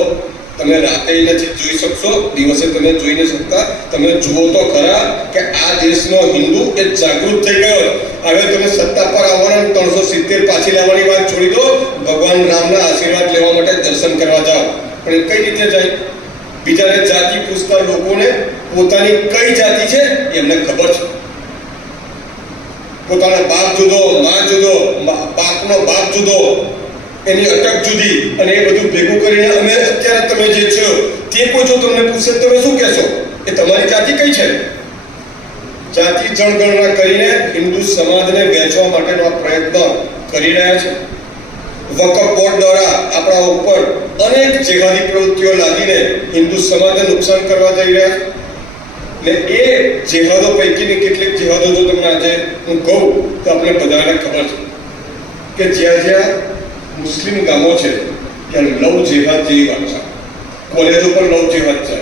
તમે રાતે નથી જોઈ શકશો, દિવસે તમે જોઈ ન શકતા. તમે જુઓ તો ખરા કે આ દેશનો હિન્દુ એ જાગૃત થઈ ગયો. હવે તમે સત્તા પર આવવાના 370 પાછી લાવવાની વાત છોડી દો, ભગવાન રામના આશીર્વાદ લેવા માટે દર્શન કરવા જાઓ. પણ કઈ રીતે જાય? બીજાને જાતિ પૂછતા લોકોને પોતાની કઈ જાતિ છે એમને ખબર છે. પોતાના બાપ જુદો, માં જુદો, બાપનો બાપ જુદો, એની અટક જુદી, અને એ બધું ભેગું કરીને અમે અત્યારે તમે જે છો તે કોઈ જો તમને પૂછે તમે શું કહેશો? એ તમારી જાતિ કઈ છે? જાતિ જનગણના કરીને હિન્દુ સમાજને વહેંચવા માટેનો આ પ્રયત્ન કરી રહ્યા છે. વકફ બોર્ડ દ્વારા આપણા ઉપર અનેક જેહાદી પ્રવૃત્તિઓ લાદીને હિન્દુ સમાજને નુકસાન કરવા જઈ રહ્યા છે. ને એ જેહાદો પૈકીની કેટલીક જેહાદો જો તમને આજે હું કહું તો આપણે બધાને ખબર છે કે જ્યાં જ્યાં મુસ્લિમ ગામો છે ત્યાં લવ જેહાદ જેવી વાત છે. કોલેજો પર લવ જેહાદ છે.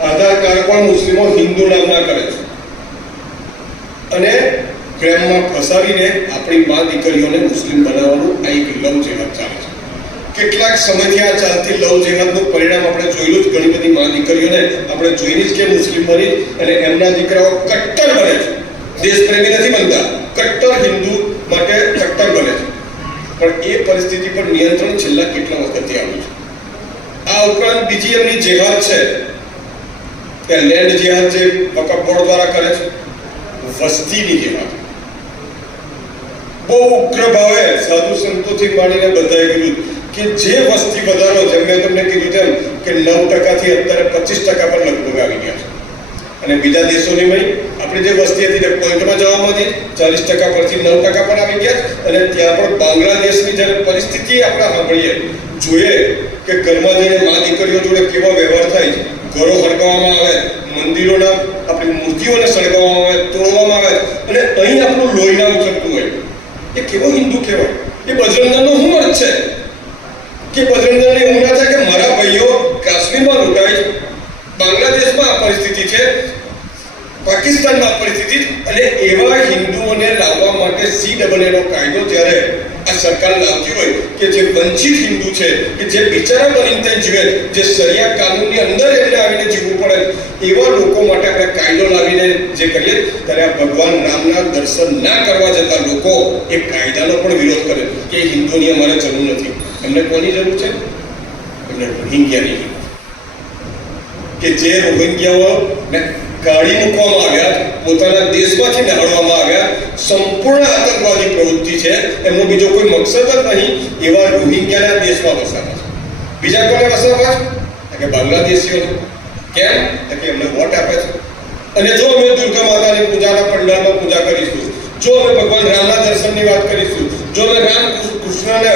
આધાર કાર્ડ પણ મુસ્લિમો હિન્દુ નામના કરે છે અને પ્રેમમાં ફસાવીને આપણી મા દીકરીઓને મુસ્લિમ બનાવવાનું આ એક લવ જેહાદ ચાલે છે. કેટલાક સમયથી આ ચાલતી લવ જેહાદનું પરિણામ આપણે જોયેલું જ. ઘણી બધી મા દીકરીઓને આપણે જોઈને જ કે મુસ્લિમ બની અને એમના દીકરાઓ કટ્ટર બને છે, દેશપ્રેમી નથી બનતા. કટ્ટર હિન્દુ માટે કટ્ટર બને છે. પણ એ પરિસ્થિતિ પર નિયંત્રણ છેલ્લા કેટલા વખતથી આવ્યું છે. આ ઉપરાંત બીજી એમની જેહાદ છે કે લેન્ડ જેહાદ જે વકફ બોર્ડ દ્વારા કરે છે, વસ્તીની જેહાદ. બહુ ઉગ્ર ભાવે સાધુ સંતોથી માંડીને બધાએ કીધું કે જે વસ્તી વધારો, જેમ મેં તમને કીધું તેમ કે 9% થી અત્યારે 25% પર લગભગ આવી ગયા છે. અને બીજા દેશોની મય આપણી જે વસ્તી હતી તે પોઈન્ટમાં જવામાંથી 40% પરથી 9% પર આવી ગયા. અને ત્યાં પણ બાંગ્લાદેશની જ્યારે પરિસ્થિતિ આપણે સાંભળીએ, જોઈએ કે ઘરમાં જઈને મા દીકરીઓ જોડે કેવો વ્યવહાર થાય છે, ઘરો સળગાવવામાં આવે, મંદિરોના આપણી મૂર્તિઓને સળગાવવામાં આવે, તોડવામાં આવે, અને અહીં આપણું લોહીના ઉછળતું હોય. એ કેવો હિન્દુ કહેવાય? એ બજરંગદળનો શું અર્થ છે કે બજરંગદળને એવું ના થાય કે મારા ભાઈઓ કાશ્મીરમાં લૂંટાય છે, બાંગ્લાદેશમાં આ પરિસ્થિતિ છે, પાકિસ્તાનમાં આ પરિસ્થિતિ, અને એવા હિન્દુઓને લાવવા માટે CAA નો કાયદો જ્યારે આ સરકાર લાવતી હોય કે જે વંચિત હિન્દુ છે, કે જે બિચારા બનીને ત્યાં જીવે, જે શરિયા કાનૂનની અંદર એમને આવીને જીવવું પડે, એવા લોકો માટે આપણે કાયદો લાવીને જે કરીએ ત્યારે આ ભગવાન રામના દર્શન ના કરવા જતા લોકો એ કાયદાનો પણ વિરોધ કરે કે હિન્દુની અમારે જરૂર નથી. એમને કોની જરૂર છે? એમને રોહિંગ્યાની જરૂર, કે જે રોહિંગ્યાઓને કાઢી મૂકવામાં આવ્યા, પોતાના દેશમાંથી નિહાળવામાં આવ્યા, સંપૂર્ણ આતંકવાદી પ્રવૃત્તિ છે, એમનો બીજો કોઈ મકસદ જ નહીં. એવા રોહિંગ્યાના દેશમાં વસાવા છે. બીજા કોને વસાવા છે? કે બાંગ્લાદેશીઓને. કેમ? કે એમને વોટ આપે છે. અને જો અમે દુર્ગા માતાની પૂજાના પંડાળમાં પૂજા કરીશું, જો અમે ભગવાન રામના દર્શનની વાત કરીશું, જો અમે રામ કૃષ્ણને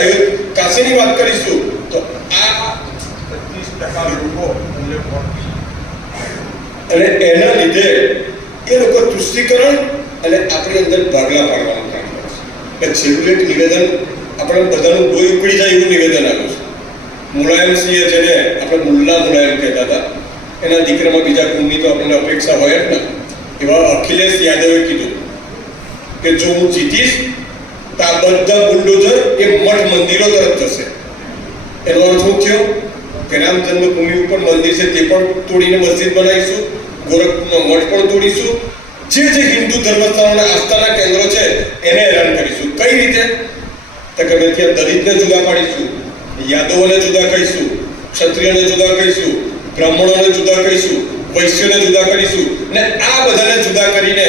કાશીની વાત કરીશું, તો આ 25% લોકો અમને વોટ. અને એના લીધે એ લોકો તુષ્ટિકરણ અને આપણી અંદર ભાગલા પાડવાનું કામ કરે છે. છેલ્લું એક નિવેદન આપણે બધાનું લોહી ઉકળી જાય એવું નિવેદન આવ્યું છે. મુલાયમસિંહે, જેને આપણે મુલ્લા મુલાયમ કહેતા હતા, એના દીકરામાં બીજા કુંડની તો આપણને અપેક્ષા હોય જ ને, એવા અખિલેશ યાદવે કીધું કે જો હું જીતીશ તો આ બધા બુલડોઝર એ મઠ મંદિરો તરફ જશે. એનો અર્થ શું થયો કે રામ જન્મભૂમિ ઉપર મંદિર છે તે પણ તોડીને મસ્જિદ બનાવીશું, ગોરખપુરનો મઠ પણ તોડીશું, જે હિન્દુ ધર્મસ્થાનોના આસ્થાના કેન્દ્રો છે એને હેરાન કરીશું. કઈ રીતે? તો કે અમે ત્યાં દલિતને જુદા પાડીશું, યાદવોને જુદા કહીશું, ક્ષત્રિયોને જુદા કહીશું, બ્રાહ્મણોને જુદા કહીશું, વૈશ્યોને જુદા કરીશું, ને આ બધાને જુદા કરીને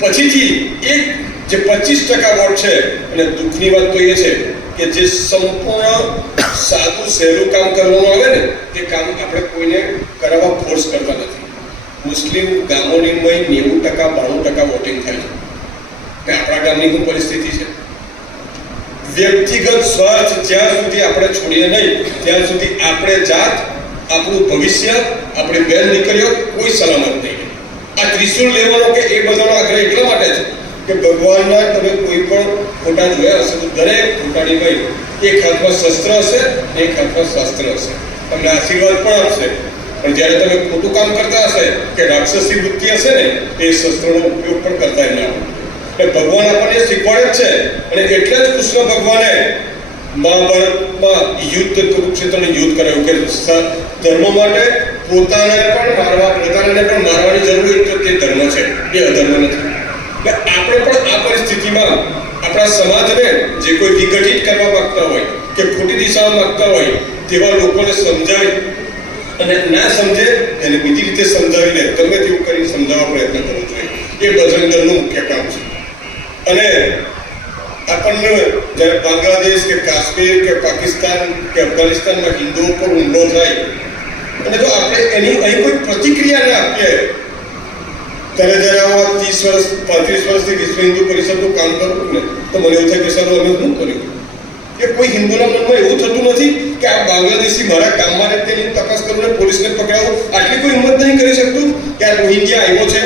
પછીથી એક જે 25% વોટ છે. અને દુઃખની વાત તો એ છે કે જે સંપૂર્ણ સાદું સહેલું કામ કરવાનું આવે ને, તે કામ આપણે કોઈને કરાવવા ફોર્સ કરતા નથી. મુસ્લિમ ગામોની 90% 92% વોટિંગ થાય છે. કે આપણા ગામની શું પરિસ્થિતિ છે? વ્યક્તિગત સ્વાર્થ જ્યાં સુધી આપણે છોડીએ નહીં, ત્યાં સુધી આપણે જાત, આપણું ભવિષ્ય, આપણી બેન દીકરીઓ કોઈ સલામત નહીં. આ ત્રિશુલ લેવાનો કે એ બધાનો આગ્રહ એટલા માટે છે કે ભગવાનના તમે કોઈ પણ ફોટા જોયા હશે તો દરેક ફોટાની ભાઈ એક હાથમાં શસ્ત્ર હશે, એક હાથમાં શાસ્ત્ર હશે, તમને આશીર્વાદ પણ આપશે. પણ જ્યારે તમે ખોટું કામ કરતા હશે કે રાક્ષસી વૃત્તિ હશે ને, એ શસ્ત્રનો ઉપયોગ પણ કરતા એમને આવડે. એટલે ભગવાન આપણને શીખવાડે જ છે. અને એટલે જ કૃષ્ણ ભગવાને મહાભારતમાં યુદ્ધ, કુરુક્ષેત્રનું યુદ્ધ કરાયું કે ધર્મ માટે પોતાને પણ મારવાની જરૂર હોય તો તે ધર્મ છે, એ અધર્મ નથી. એટલે આપણે પણ આ પરિસ્થિતિમાં આપણા સમાજને જે કોઈ વિઘટિત કરવા માંગતા હોય કે ખોટી દિશામાં માંગતા હોય તેવા લોકોને સમજાવી, અને ના સમજે એને બીજી રીતે સમજાવીને ગમે તેવું કરીને સમજાવવા પ્રયત્ન કરવો જોઈએ. એ બજરંગ દળનું મુખ્ય કામ છે. અને આપણને જ્યારે બાંગ્લાદેશ કે કાશ્મીર કે પાકિસ્તાન કે અફઘાનિસ્તાનમાં હિન્દુઓ પર હુમલો થાય અને જો આપણે એની અહીં કોઈ પ્રતિક્રિયા ના આપીએ, ત્યારે જ્યારે આવા 30 વર્ષ 35 વર્ષથી વિશ્વ હિન્દુ પરિષદનું કામ કરું ને, તો મને એવું થાય કે સર અમે શું કર્યું? કે કોઈ હિન્દુના મનમાં એવું થતું નથી કે આ બાંગ્લાદેશી મારા ગામમાં તેની તપાસ કરું ને પોલીસને પકડાવું? આટલી કોઈ હિંમત નહીં કરી શકતું કે આ રોહિંગ્યા આવ્યો છે,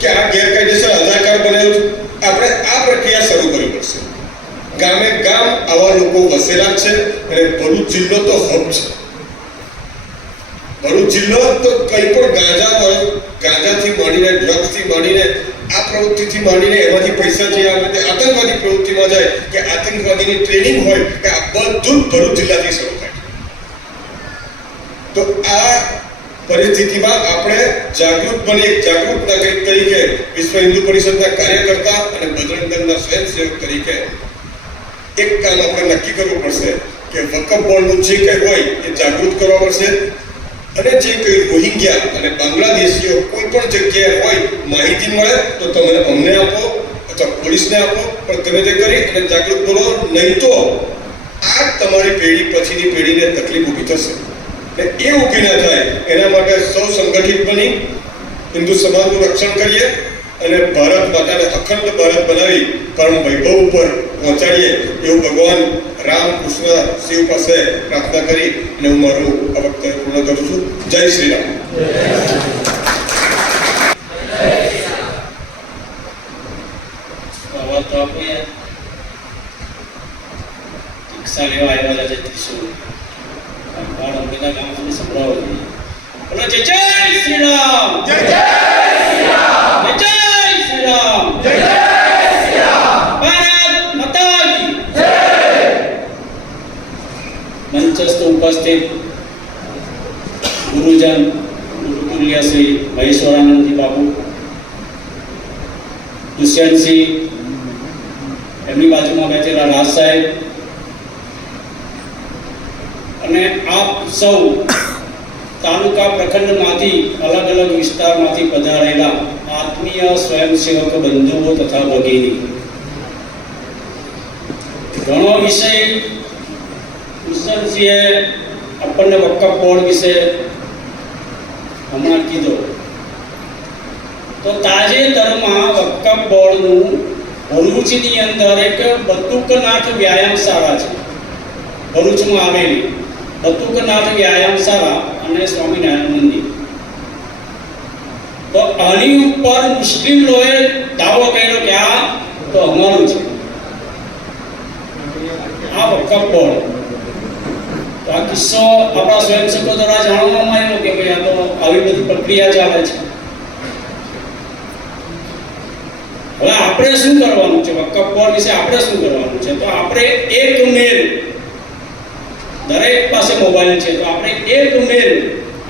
કે આ ગેરકાયદેસર આધાર કાર્ડ બનાવ્યું છે? આપણે આ પ્રક્રિયા શરૂ કરવી પડશે. ગામે ગામ આવા લોકો વસેલા જ છે. અને ભરૂચ જિલ્લો તો હબ છે. ભરૂચ જિલ્લો તો કંઈ પણ ગાંજાથી માંડીને, ડ્રગ્સથી માંડીને, આ પ્રવૃત્તિથી માંડીને, એમાંથી પૈસા જે આવે તે આતંકવાદી પ્રવૃત્તિમાં જાય, કે આતંકવાદીની ટ્રેનિંગ હોય, કે આ બધું ભરૂચ જિલ્લાથી શરૂ થાય. તો આ પરિસ્થિતિમાં આપણે જાગૃત બની એક જાગૃત નાગરિક તરીકે વિશ્વ હિન્દુ પરિષદના કાર્યકર્તા અને બજરંગ દળના સ્વયંસેવક તરીકે એક કામ આપણે નક્કી કરવું પડશે કે વકફ બોર્ડનું જે કંઈ હોય એ જાગૃત કરવા પડશે અને જે કંઈ રોહિંગ્યા અને બાંગ્લાદેશીઓ કોઈ પણ જગ્યાએ હોય માહિતી મળે તો તમે અમને આપો અથવા પોલીસને આપો, પણ તમે તે કરી અને જાગૃત બનો, નહીં તો આ તમારી પેઢી પછીની પેઢીને તકલીફ ઊભી થશે. એ ઊભી ના થાય એના માટે સૌ સંગઠિત બની હિન્દુ સમાજનું રક્ષણ કરીએ અને ભારત માતાને અખંડ ભારત બનાવી પરમ વૈભવ ઉપર પહોંચાડીએ એવું ભગવાન રામ, કૃષ્ણ, શિવ પાસે પ્રાર્થના કરી અને હું મારું આ વખતે પૂર્ણ કરું છું. જય શ્રી રામ. લેવા આવ્યા છે ત્રિશુલ બાળ અંબેના ગામ સુધી સંભળાવો જોઈએ. બોલો જય જય શ્રી રામ, જય જય શ્રી રામ, જય જય શ્રી રામ, જય જય શ્રી રામ. ભારત માતા કી જય. મંચસ્થ ઉપસ્થિત ગુરુજન ગુરુતુલ્ય શ્રી મહેશ્વરાનંદજી બાપુ, દુષ્યંતસિંહ, એમની બાજુમાં બેઠેલા રાજ સાહેબ અને આપ સૌ તાલુકા પ્રખંડમાંથી અલગ અલગ વિસ્તારમાંથી પધારેલા આત્મીય સ્વયંસેવક બંધુઓ તથા ભગીની, ઘણો વિષય કુશલજીએ આપણને વકફ બોર્ડ વિશે હમણાં કીધો. તો તાજેતરમાં વકફ બોર્ડનું ભરૂચની અંદર એક બતુકનાથ વ્યાયામશાળા છે, ભરૂચમાં આવેલી બતુકનાથ વ્યાયામશાળા અને સ્વામિનારાયણ મંદિર. તો આની ઉપર મુસ્લિમ લોકોએ દાવો કર્યો કે આ તો અમારું છે, આ વકફ બોર્ડ. તો આ કિસ્સો આપણા સ્વયંસેવકો દ્વારા જાણવામાં આવ્યો કે ભાઈ આ તો આવી બધી પ્રક્રિયા ચાલે છે. હવે આપણે શું કરવાનું છે, વકફ બોર્ડ વિશે આપણે શું કરવાનું છે? તો આપણે એક મેલ, દરેક પાસે મોબાઈલ છે, તો આપણે એક મેલ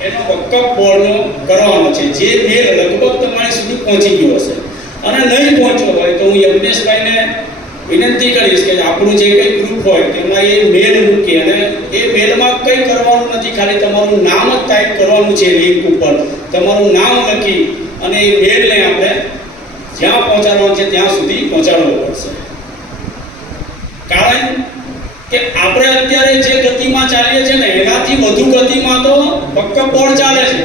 એનો વકફ બોર્ડનો કરવાનો છે. જે મેલ લગભગ તમારી સુધી પહોંચી ગયો હશે અને નહીં પહોંચ્યો હોય તો હું યજ્ઞેશભાઈને વિનંતી કરીશ કે આપણું જે કંઈ ગ્રુપ હોય તેમાં એ મેલ મૂકી અને એ મેલમાં કંઈ કરવાનું નથી, ખાલી તમારું નામ જ ટાઈપ કરવાનું છે લિંક ઉપર, તમારું નામ લખી અને એ મેલને આપણે જ્યાં પહોંચાડવાનું છે ત્યાં સુધી પહોંચાડવો પડશે. કારણ કે આપણે અત્યારે જે ગતિમાં ચાલીએ છીએ ને એનાથી વધુ ગતિમાં તો વકફ બોર્ડ ચાલે છે.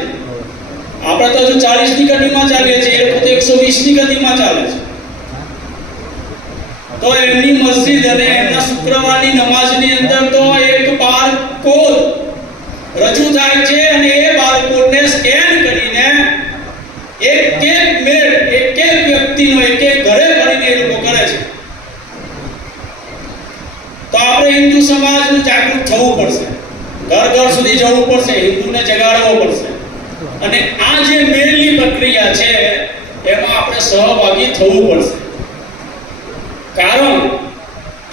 આપણે તો હજુ 40ની ગતિમાં ચાલીએ છીએ, એ લોકો તો 120ની ગતિમાં ચાલે છે. તો એમની મસ્જિદ અને એમના શુક્રવારની નમાઝની અંદર તો એક બારકોડ રજૂ થાય છે અને એ બારકોડને સ્કેન કરીને એક મેળ એક વ્યક્તિનો એક ઘરે ભરીને એ લોકો કરે છે. તો આપણે હિન્દુ સમાજનું જાગૃત થવું પડશે, ઘર ઘર સુધી જવું પડશે, હિન્દુને જગાડવો પડશે અને આ જે મેળની પ્રક્રિયા છે એમાં આપણે સહભાગી થવું પડશે. કારણ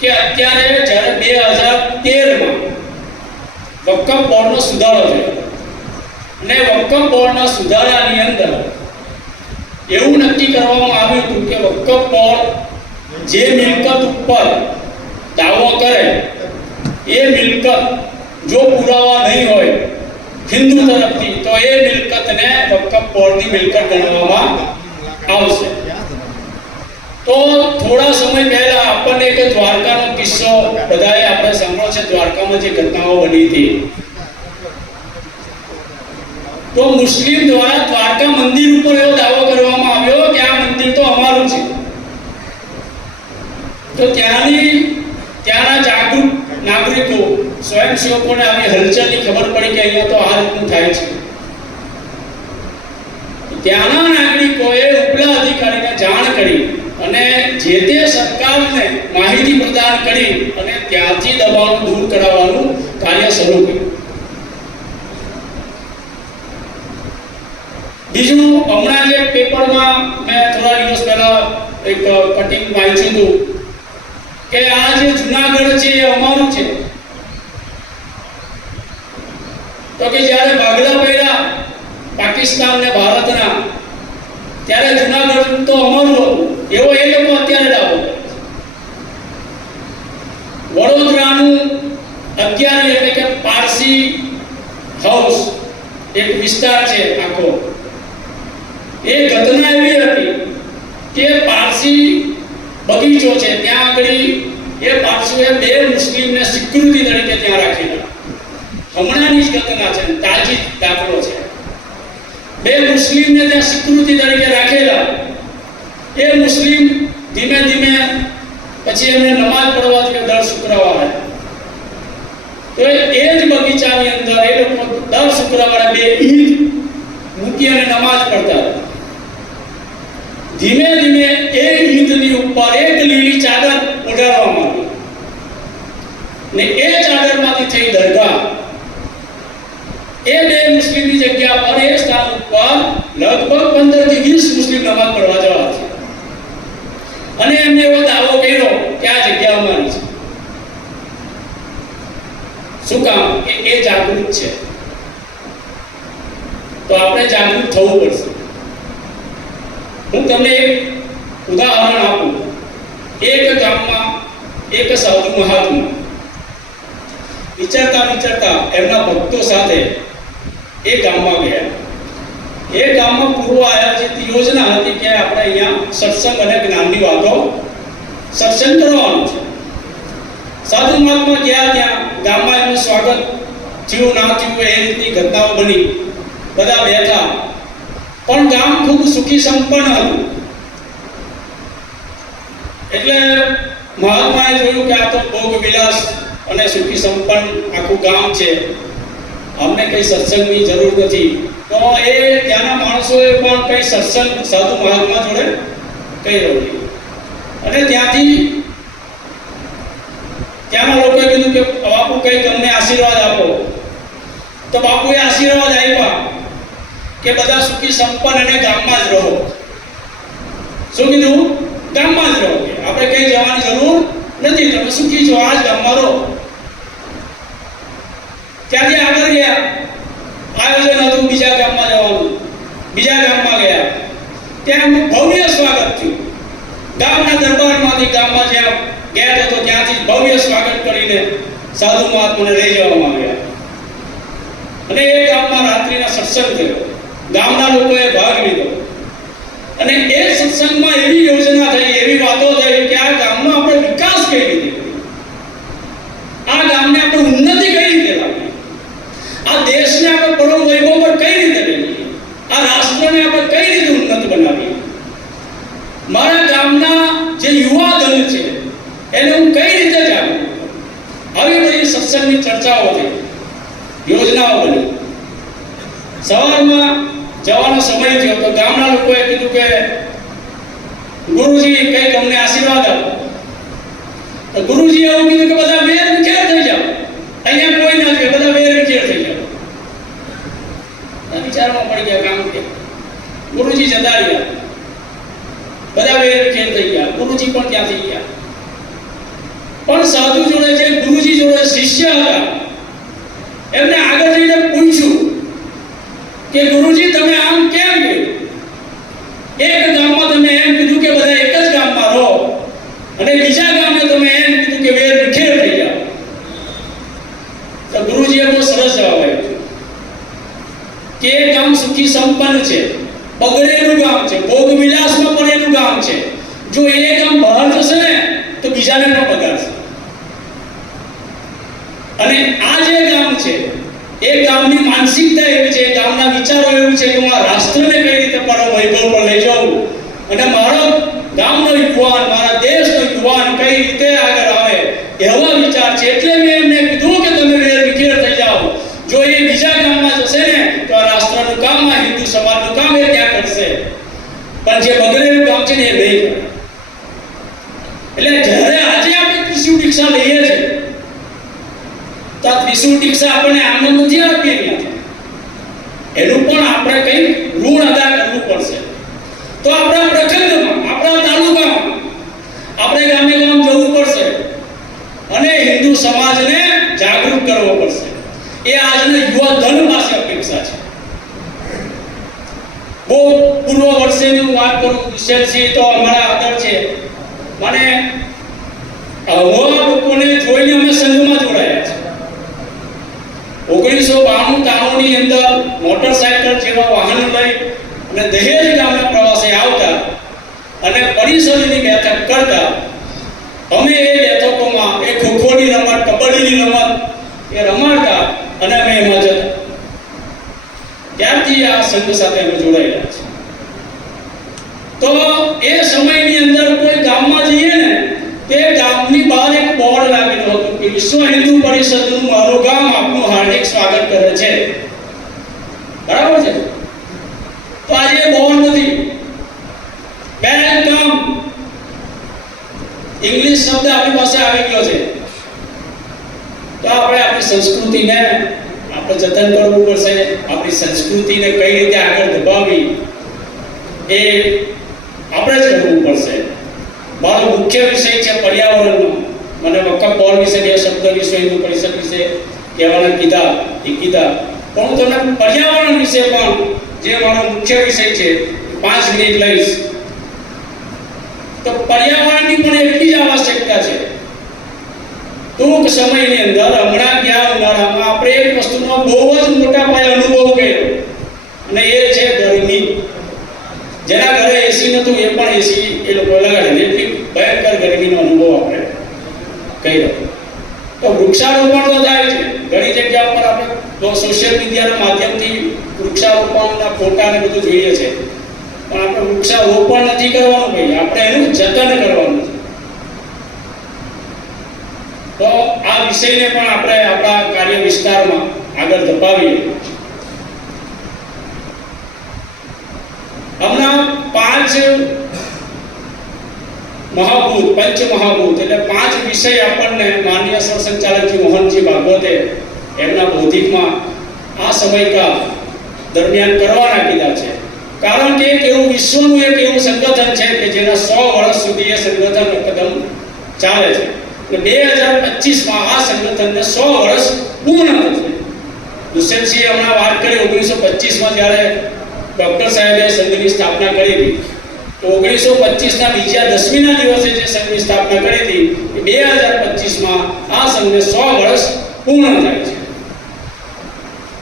કે અત્યારે જ્યારે 2013માં વકફ બોર્ડનો સુધારો થયો અને વકફ બોર્ડના સુધારાની અંદર એવું નક્કી કરવામાં આવ્યું હતું કે વકફ બોર્ડ જે મિલકત ઉપર દાવો કરે એ મિલકત જો પુરાવા નહીં હોય હિન્દુ તરફથી તો એ મિલકતને વકફ બોર્ડની મિલકત ગણવામાં આવશે. તો થોડા સમય પહેલા આપણને એક દ્વારકાનો કિસ્સો બધાએ આપણે સાંભળ્યો છે, દ્વારકામાં જે ઘટનાઓ બની હતી. તો મુસ્લિમ દ્વારા દ્વારકા મંદિર ઉપર એવો દાવો કરવામાં આવ્યો કે આ મંદિર તો અમારું છે. તો ત્યાંના જાગૃત નાગરિકો સ્વયંસેવકોને આવી હલચલની ખબર પડી કે અહીંયા તો આ રીતનું થાય છે. ત્યાંના નાગરિકોએ ઉપલા અધિકારીને જાણ કરી અને જે તે સરકારને માહિતી પ્રદાન કરી અને ત્યાંથી દબાણ દૂર કરાવવાનું કાર્ય શરૂ કર્યું. બીજું, હમણાં જે પેપરમાં મેં થોડા દિવસ પહેલા એક કટિંગ વાંચ્યું હતું કે આ જે જુનાગઢ છે એ અમારું છે. તો કે જ્યારે ભાગલા પડ્યા પાકિસ્તાન ને ભારતના, ત્યારે જુનાગઢ તો અમારું હતું એવો એ લોકો અત્યારે દાવો કરે છે. વડોદરાનું 11 એટલે કે પારસી હાઉસ એક વિસ્તાર છે આખો, એ ઘટના એવી હતી કે પારસી બગીચો છે ત્યાં આગળ એ પારસીઓએ 2 મુસ્લિમને સિક્યુરિટી તરીકે ત્યાં રાખેલા. હમણાંની જ ઘટના છે, તાજી દાખલો છે. 2 મુસ્લિમને ત્યાં સિક્યુરિટી તરીકે રાખેલા. એ મુસ્લિમ ધીમે ધીમે પછી એમને નમાઝ પડવા જોઈએ દર શુક્રવારે. તો એ જ બગીચાની અંદર એ લોકો દર શુક્રવારે 2 ઈંટ મૂકી અને નમાઝ પડતા. ધીમે ધીમે એ ઈંટની ઉપર એક લીલી ચાદર ઓઢાડવામાં આવી ને એ ચાદરમાંથી થઈ દરગાહ. એ 2 મુસ્લિમની જગ્યા પર એ સ્થાન ઉપર લગભગ 15 થી 20 મુસ્લિમ નમાઝ પડવા જવા છે. અને એમને એવો દાવો કર્યો કે આ જગ્યા અમારી છે. શું કામ? કે એ જાગૃત છે. તો આપણે જાગૃત થવું પડશે. હું તમને એક ઉદાહરણ આપું. એક ગામમાં એક સાધુ મહાત્મા વિચારતા એમના ભક્તો સાથે એ ગામમાં ગયા. એ ગામમાં પૂર્વ આયોજિત યોજના હતી કે આપણે અહીંયા સત્સંગ અને જ્ઞાનની વાતો સત્સંગ કરવાનું છે. સાધુ મહાત્મા ગયા ત્યાં. ગામમાં એમનું સ્વાગત થયું ના થયું એ રીતની ઘટનાઓ બની. બધા બેઠા, પણ ગામ ખૂબ સુખી સંપન્ન હતું. એટલે મહાત્માએ જોયું કે આ તો ભોગ વિલાસ અને સુખી સંપન્ન આખું ગામ છે, અમને કઈ સત્સંગની જરૂર નથી. તો એ ત્યાંના માણસોએ પણ કઈ સત્સંગ સાધુ મહાત્મા જોડે કર્યો નહીં. અને ત્યાંના લોકોએ કીધું કે બાપુ કંઈક અમને આશીર્વાદ આપો. તો બાપુએ આશીર્વાદ આપ્યા કે બધા સુખી સંપન્ન અને ગામમાં જ રહો. શું કીધું? ગામમાં જ રહો, આપણે કઈ જવાની જરૂર નથી, તમે સુખી છો આ જ ગામમાં રહો. ત્યાંથી આગળ ગયા. આયોજન હતું બીજા ગામમાં જવાનું. બીજા ગામમાં ગયા. ત્યાં ભવ્ય સ્વાગત થયું. ગામના દરબારમાંથી ગામમાં જ્યાં ગેટ હતો ત્યાંથી ભવ્ય સ્વાગત કરીને સાધુ મહાત્માને લઈ જવામાં આવ્યા. અને એ ગામમાં રાત્રિના સત્સંગ થયો. ગામના લોકોએ ભાગ લીધો. અને એ સત્સંગમાં એવી યોજના થઈ, એવી વાતો થઈ કે આ ગામનો આપણે વિકાસ કઈ રીતે કરીએ, આ ગામને આપણે ઉન્નતિ કઈ રીતે લાવીએ, આ દેશને આપણે પરમ વૈભવ પર કઈ રીતે લઈએ, આ રાષ્ટ્રને આપણે કઈ રીતે ઉન્નત બનાવીએ, મારા ગામના જે યુવા દળ છે એને હું કઈ રીતે જાણું. આવી બધી સત્સંગની ચર્ચાઓ થઈ, યોજનાઓ બની. સવારમાં જવાનો સમય થયો તો ગામના લોકોએ કીધું કે ગુરુજી કંઈક અમને આશીર્વાદ આપો. તો ગુરુજી એવું કીધું કે બધા વેર વિખેર થઈ જાઓ, અહીંયા કોઈ ના જોઈએ, બધા વેર વિખેર થઈ જાઓ. વિચારમાં પડી ગયા કામ કે ગુરુજી જતા રહ્યા, બધા વેર વિખેર થઈ ગયા. ગુરુજી પણ ત્યાં થઈ ગયા. પણ સાધુ જોડે જે ગુરુજી જોડે શિષ્ય હતા એમને આગળ જઈને પૂછ્યું કે ગુરુજી તમે આમ કેમ કર્યું? એક ગામમાં તમે એમ કીધું કે બધા એક જ ગામમાં રહો અને બીજા ગામે તમે એમ કીધું કે વેર વિખેર થઈ જાઓ. તો ગુરુજીએ બહુ સરસ જવાબ આપ્યો કે એ ગામ સુખી સંપન્ન છે, બગડેલું ગામ છે, ભોગ વિલાસમાં પડેલું ગામ છે. જો એ ગામ બહાર જશે ને તો બીજાને પણ બગાડશે. અને આ જે ગામ છે એ ગામની માનસિકતા એવી છે, ગામના વિચારો એવું છે કે હું આ રાષ્ટ્રને કઈ રીતે પરમ વૈભવ પર લઈ જાઉં અને મારો ગામનો યુવાન, મારા દેશનો યુવાન કઈ રીતે આગળ આવે એવા વિચાર છે. એટલે મેં એમને કીધું કે તમે વેર વિખેર થઈ જાઓ. જો એ બીજા ગામમાં જશે ને તો આ રાષ્ટ્રનું કામ, આ હિન્દુ સમાજનું કામ એ ત્યાં કરશે, પણ જે બગડેલું કામ છે ને એ નહીં કરે. એટલે જ્યારે આજે આપણે ત્રિશુળ દીક્ષા લઈએ છીએ તો આ ત્રિશુળ દીક્ષા આપણને આનંદ નથી આપી, એનું પણ આપણે કંઈ ઋણ અદા કરવું પડશે. તો આપણા પ્રખંડમાં, આપણા તાલુકામાં, આપણે ગામે ગામ જવું પડશે અને હિન્દુ સમાજને જાગૃત કરવો પડશે. એ આજના યુવા ધન પાસે અપેક્ષા છે. બહુ પૂર્વ વર્ષેની હું વાત કરું, દુષ્યંતસિંહ તો અમારા આદર છે. મને આવા લોકોને જોઈને અમે સંઘમાં જોડાયા છે. 1992-93 ની અંદર મોટરસાયકલ જેવા વાહનો લઈ અને દહેજ ગામના પ્રવાસે આવતા અને પરિષદની બેઠક કરતા. અમે એ બેઠકોમાં એ ખોખોની રમત, કબડ્ડીની રમત એ રમાડતા અને અમે એમાં જતા. ત્યારથી આ સંઘ સાથે અમે જોડાયેલા છે. તો એ સમયની અંદર કોઈ ગામમાં જઈએ ને, તે ગામની બહાર એક બોર્ડ લાગેલું હતું કે વિશ્વ હિન્દુ પરિષદનું મારું ગામ આપનું હાર્દિક સ્વાગત કરે છે. બરાબર છે? તો આજે એ બોર્ડ નથી. વેલકમ ઇંગ્લિશ શબ્દ આપણી પાસે આવી ગયો છે. તો આપણે આપણી સંસ્કૃતિને આપણે જતન કરવું પડશે. આપણી સંસ્કૃતિને કઈ રીતે આગળ ધપાવવી એ આપણે જ કરવું પડશે. મારો મુખ્ય વિષય છે પર્યાવરણનો. મને વકફ બોર્ડ વિશે 2 શબ્દ વિશ્વ હિન્દુ પરિષદ વિશે કહેવાના કીધા. પણ હું તમને પર્યાવરણ વિશે પણ જે મારો મુખ્ય વિષય છે 5 મિનિટ લઈશ. તો પર્યાવરણની પણ એટલી જ આવશ્યકતા છે. ટૂંક સમયની અંદર હમણાં ગયા ઉનાળામાં આપણે એક વસ્તુનો બહુ જ મોટા પાયે અનુભવ કર્યો અને એ છે ગરમી. જેના ઘરે એસી નહોતું એ પણ એસી એ લોકો લગાડે. એટલી ભયંકર ગરમીનો અનુભવ આપણે કર્યો. તો વૃક્ષારોપણ તો થાય છે ઘણી જગ્યા પર. આપણે સોશિયલ મીડિયાના માધ્યમથી વૃક્ષારોપણના ફોટા ને બધું જોઈએ છે, પણ આપણે વૃક્ષારોપણ નથી કરવાનું ભાઈ, આપણે એનું જતન કરવાનું છે. તો આ વિષયને પણ આપણે આપણા કાર્ય વિસ્તારમાં આગળ ધપાવીએ. હમણાં 5 મહાભૂત, પંચ મહાભૂત એટલે 5 વિષય આપણને માનનીય સરસંચાલકજી મોહનજી ભાગવતે એમના બૌદ્ધિકમાં આ સમયકાળ દરમિયાન કરવાના કીધા છે. કારણ કે એક એવું વિશ્વનું એક એવું સંગઠન છે કે જેના 100 વર્ષ સુધી એ સંગઠન કદમ ચાલે છે. 2025માં આ સંગઠનને 100 વર્ષ પૂર્ણ થશે. દુષ્યંતસિંહે હમણાં વાત કરી 1925માં જ્યારે ડોક્ટર સાહેબે સંઘની સ્થાપના કરી હતી, તો 1925ના બીજા 10મીના દિવસે જે સંઘની સ્થાપના કરી હતી, 2025માં આ સંઘને 100 વર્ષ પૂર્ણ થાય છે.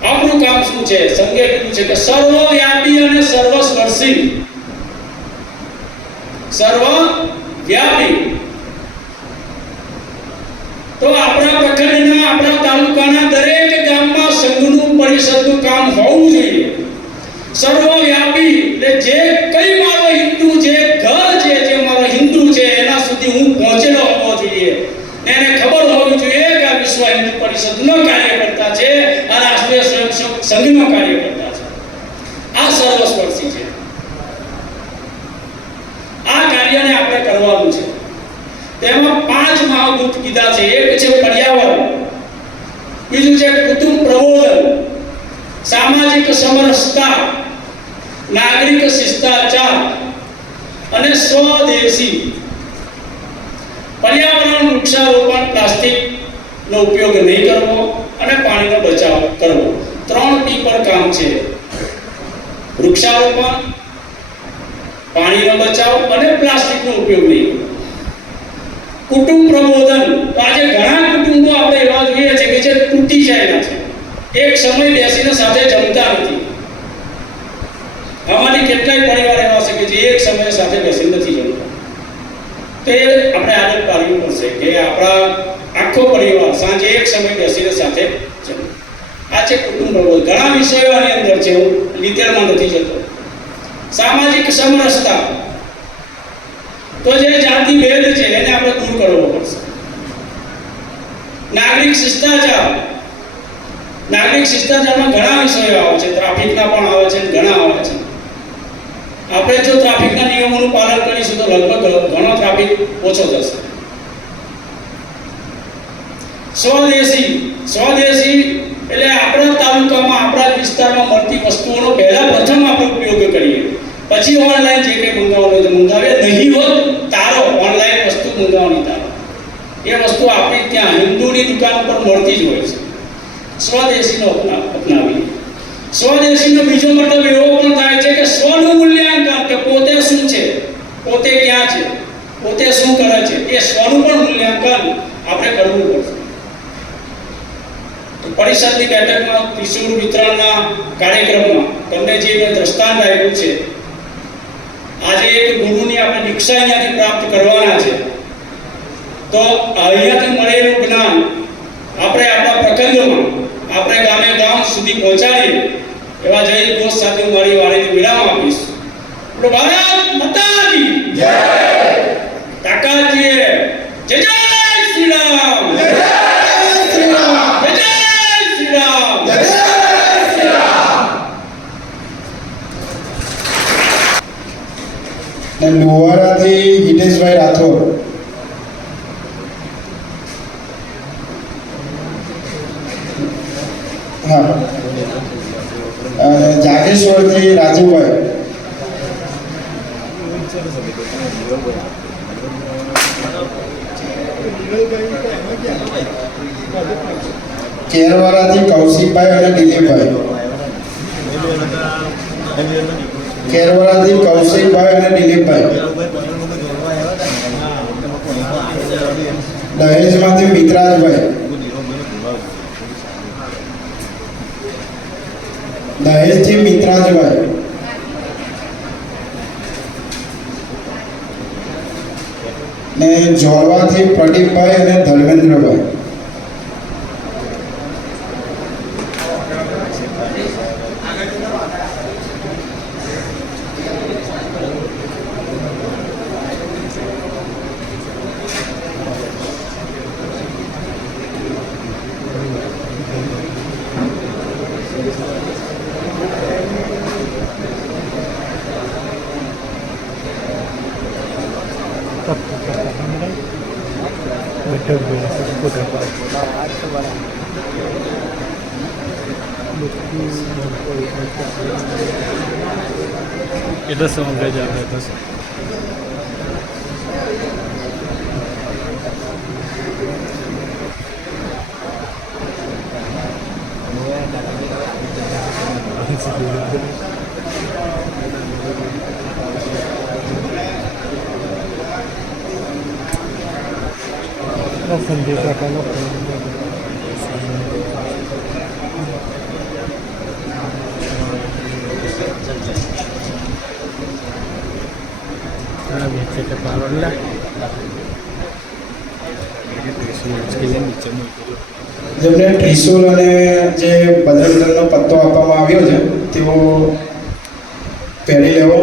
આપણું કામ શું છે? સંઘે કીધું છે કે સર્વવ્યાપી અને સર્વસ્પર્શી. સર્વવ્યાપી તો આપણા પ્રખંડના, આપણા તાલુકાના દરેક ગામમાં સંઘનું પરિષદનું કામ હોવું જોઈએ. સર્વવ્યાપી એટલે જે કઈ મારો હિન્દુ જે ઘર છે, જે મારો હિન્દુ છે એના સુધી હું પહોંચેલો હોવો જોઈએ. એને ખબર હોવી જોઈએ કે આ વિશ્વ હિન્દુ પરિષદનો કાર્યકર્તા છે, આ રાષ્ટ્રીય સ્વયંસેવક સંઘનો કાર્યકર્તા છે. આ સર્વસ્પર્શી છે. આ કાર્યને આપણે કરવાનું છે. તેમાં 5 મહાભૂત કીધા છે. એક છે પર્યાવરણ, બીજું છે કુટુંબ પ્રબોધન, સામાજિક સમરસતા, નાગરિક શિષ્ટાચાર અને સ્વદેશી. પર્યાવરણ, વૃક્ષારોપણ, પ્લાસ્ટિકનો ઉપયોગ નહીં કરવો અને પાણીનો બચાવ કરવો. 3 P પર કામ છે: વૃક્ષારોપણ, પાણીનો બચાવ અને પ્લાસ્ટિકનો ઉપયોગ નહીં કરવો. કુટુંબ પ્રબોધન, તો આજે ઘણા કુટુંબો આપણે એવા જોઈએ છે કે જે તૂટી જાયેલા છે. એક સમય બેસીને સાથે જમતા નથી. આમાંથી કેટલાય પરિવાર એવા છે કે જે એક સમય સાથે બેસીને નથી જમતા. તો એ આપણે આદત પાડવી પડશે કે આપણા આખો પરિવાર સાંજે એક સમય બેસીને સાથે જમે. આ છે કુટુંબ પ્રબોધન. ઘણા વિષયો આની અંદર છે, હું ડિટેલમાં નથી જતો. સામાજિક સમરસતા, તો જે જાતિ ભેદ છે એને આપણે દૂર કરવો પડશે. નાગરિક શિષ્ટાચાર, નાગરિક શિષ્ટાચારમાં ઘણા વિષયો આવે છે, ટ્રાફિકના પણ આવે છે, ઘણા આવે છે. આપણે જો ટ્રાફિકના નિયમોનું પાલન કરીશું તો લગભગ ઘણો ટ્રાફિક ઓછો થશે. સ્વદેશી એટલે આપણા તાલુકામાં, આપણા વિસ્તારમાં મળતી વસ્તુઓનો પ્રથમ આપણે ઉપયોગ કરીએ, પછી ઓનલાઈન જે કંઈ મંગાવવાનું હોય તો મંગાવીએ. નહીં હોત તારો ઓનલાઈન વસ્તુ મંગાવવાની તારો, એ વસ્તુ આપણી ત્યાં હિન્દુની દુકાન ઉપર મળતી જ હોય છે. સ્વદેશીનો અપનાવીએ. સ્વદેશીનો બીજો મતલબ એવો પણ થાય છે કે સ્વનું પરિષદની બેઠકમાં ત્રિશૂળ વિતરણના કાર્યક્રમમાં તમને જે મેં દ્રષ્ટાંત આપ્યું છે, આજે એક ગુરુની આપણે દીક્ષા અહીંયાથી પ્રાપ્ત કરવાના છે, તો અહીંયાથી મળેલું જ્ઞાન આપણે આપણા પ્રખંડોમાં, આપણે ગામે ગામ સુધી પહોંચાડીએ એવા જય ઘોષ સાથે હું મારી વાણીને વિરામ આપીશ. ભારત માતા કી જય, તાકાત જય જય શ્રી રામ, જય શ્રી રામ, જય શ્રી રામ, જય શ્રી રામ. લુવારાથી હિતેશભાઈ રાઠોડ, હા, જાગેશ્વરથી રાજુભાઈ, કેરવાડાથી કૌશિકભાઈ અને દિલીપભાઈ, કેરવાડાથી કૌશિકભાઈ અને દિલીપભાઈ, દહેજમાંથી મિત્રાજભાઈ, દહેજથી મિત્રાજભાઈ, ને જોડવાથી પ્રદીપભાઈ અને Dharmendrabhai. Itu semua belajar atas. Sendiri kalau kita parol lah. જેમને ત્રિશુલ અને જે બજરંગદળનો પત્તો આપવામાં આવ્યો છે તેઓ પહેરી લેવો.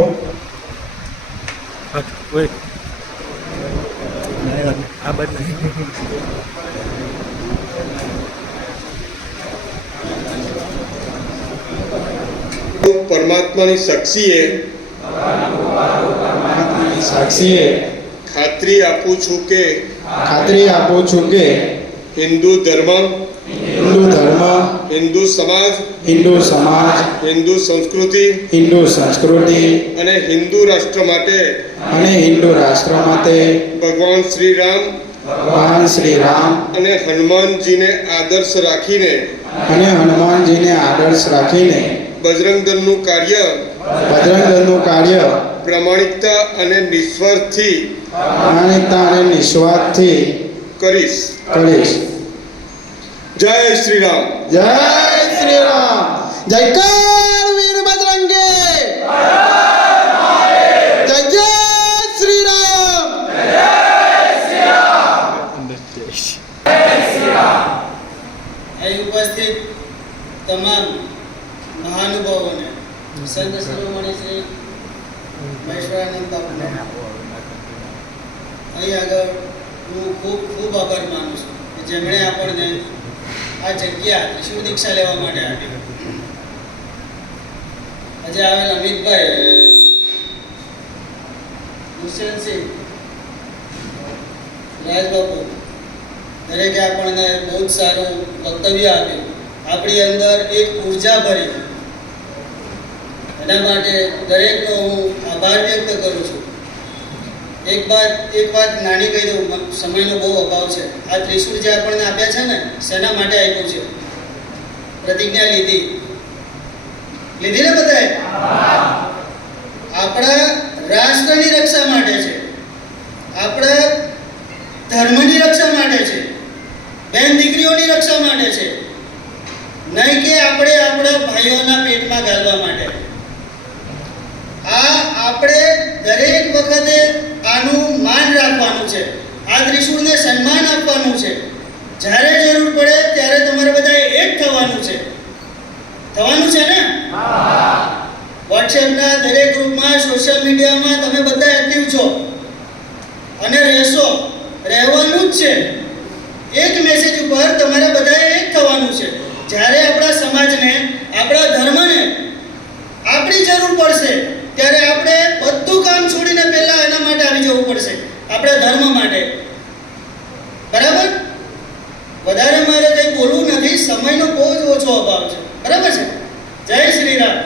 પરમાત્માની સાક્ષીએ ખાતરી આપું છું કે હિન્દુ ધર્મ, હિન્દુ સમાજ, હિન્દુ સંસ્કૃતિ અને હિન્દુ રાષ્ટ્ર માટે ભગવાન શ્રી રામ અને હનુમાનજીને આદર્શ રાખીને બજરંગ દળનું કાર્ય પ્રામાણિકતા અને નિસ્વાર્થથી કરીશ. જય શ્રી રામ, જય શ્રી રામ, જયકાર વીર બજરંગે, જય જય શ્રી રામ, જય શ્રી રામ. અહીં ઉપસ્થિત તમામ મહાનુભાવોને, સંત શિરોમણી શ્રી મહેશ્વરાનંદ બાપુને અહીં આગળ હું ખૂબ ખૂબ આભાર માનું છું કે જેમણે આપણને આ જગ્યા ત્રિશુળ દીક્ષા લેવા માટે આપી. આજે આવેલ અમિતભાઈ, દુષ્યંતસિંહ, રાજબાપુ દરેકે આપણને બહુ જ સારું વક્તવ્ય આપ્યું, આપણી અંદર એક ઉર્જા ભરી. એના માટે દરેકનો હું આભાર વ્યક્ત કરું છું. એક વાત નાની કહી દઉં, સમયનો બહુ અભાવ છે. આ ત્રિશુળ જે આપણને આપ્યા છે ને, શેના માટે આપ્યું છે? પ્રતિજ્ઞા લીધી ને બધાએ? આપણા રાષ્ટ્રની રક્ષા માટે છે, આપણા ધર્મની રક્ષા માટે છે, બેન દીકરીઓની રક્ષા માટે છે. નહીં કે આપણે આપણા ભાઈઓના પેટમાં ગાળવા માટે. આપણે દરેક વખતે આનું માન રાખવાનું છે, આ ત્રિશૂળને સન્માન આપવાનું છે. જ્યારે જરૂર પડે ત્યારે તમારે બધાએ એક થવાનું છે ને? વોટ્સએપના દરેક ગ્રુપમાં, સોશિયલ મીડિયામાં તમે બધા એક્ટિવ છો અને રહેવાનું જ છે. એક મેસેજ ઉપર તમારે બધાએ એક થવાનું છે. જ્યારે આપણા સમાજને, આપણા ધર્મને આપણી જરૂર પડશે ત્યારે આપણે બધું કામ છોડીને પહેલા એના માટે આવી જવું પડશે, આપણા ધર્મ માટે. બરાબર? વધારે મારે કંઈ બોલવું નથી, સમયનો બહુ જ ઓછો અભાવ છે. બરાબર છે? જય શ્રી રામ.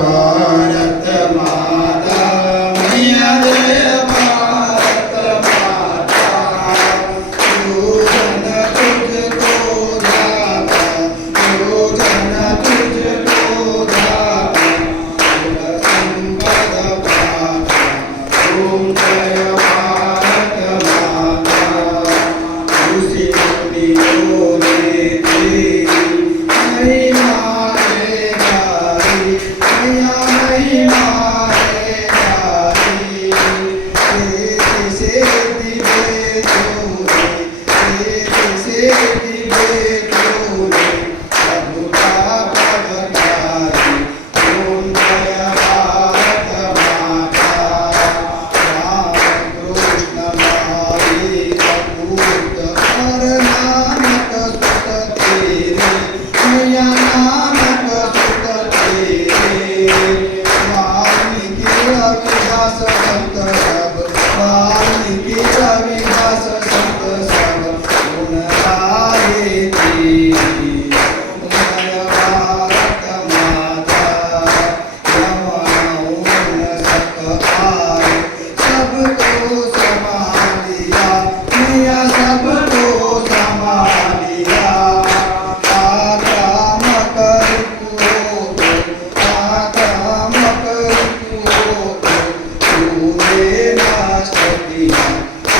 ભારત માતા મૈયા જય ભારત માતા, યોજન તુજકો દાતા, યોજન તુજકો દાતા, સંપદ પાતા, ઓમ જય ભારત માતા. ઋષિ મુનિઓને તેરી મહિમા રે ગાઈ, મહિમા રે ગાઈ. સેતી બેઠું રે, સેતી બેઠું રે, પ્રભુતા પ્રગટાઈ. ઓમ જય ભારત માતા. રામ કૃષ્ણ મહાવીર અભૂત નાનક સુત તેરે, મૈયા નાનક સુત તેરે. વાલ્મીકી રવિદાસ સંત સબ, વાલ્મીકી રવિદાસ સંત સબ, ગુણ ગાએ તેરી. જય ભારત માતા, યમુના ઉન સત आए, सबको संभालिया, मैया सबको संभालिया. आक्रामक तूने नष्ट किया.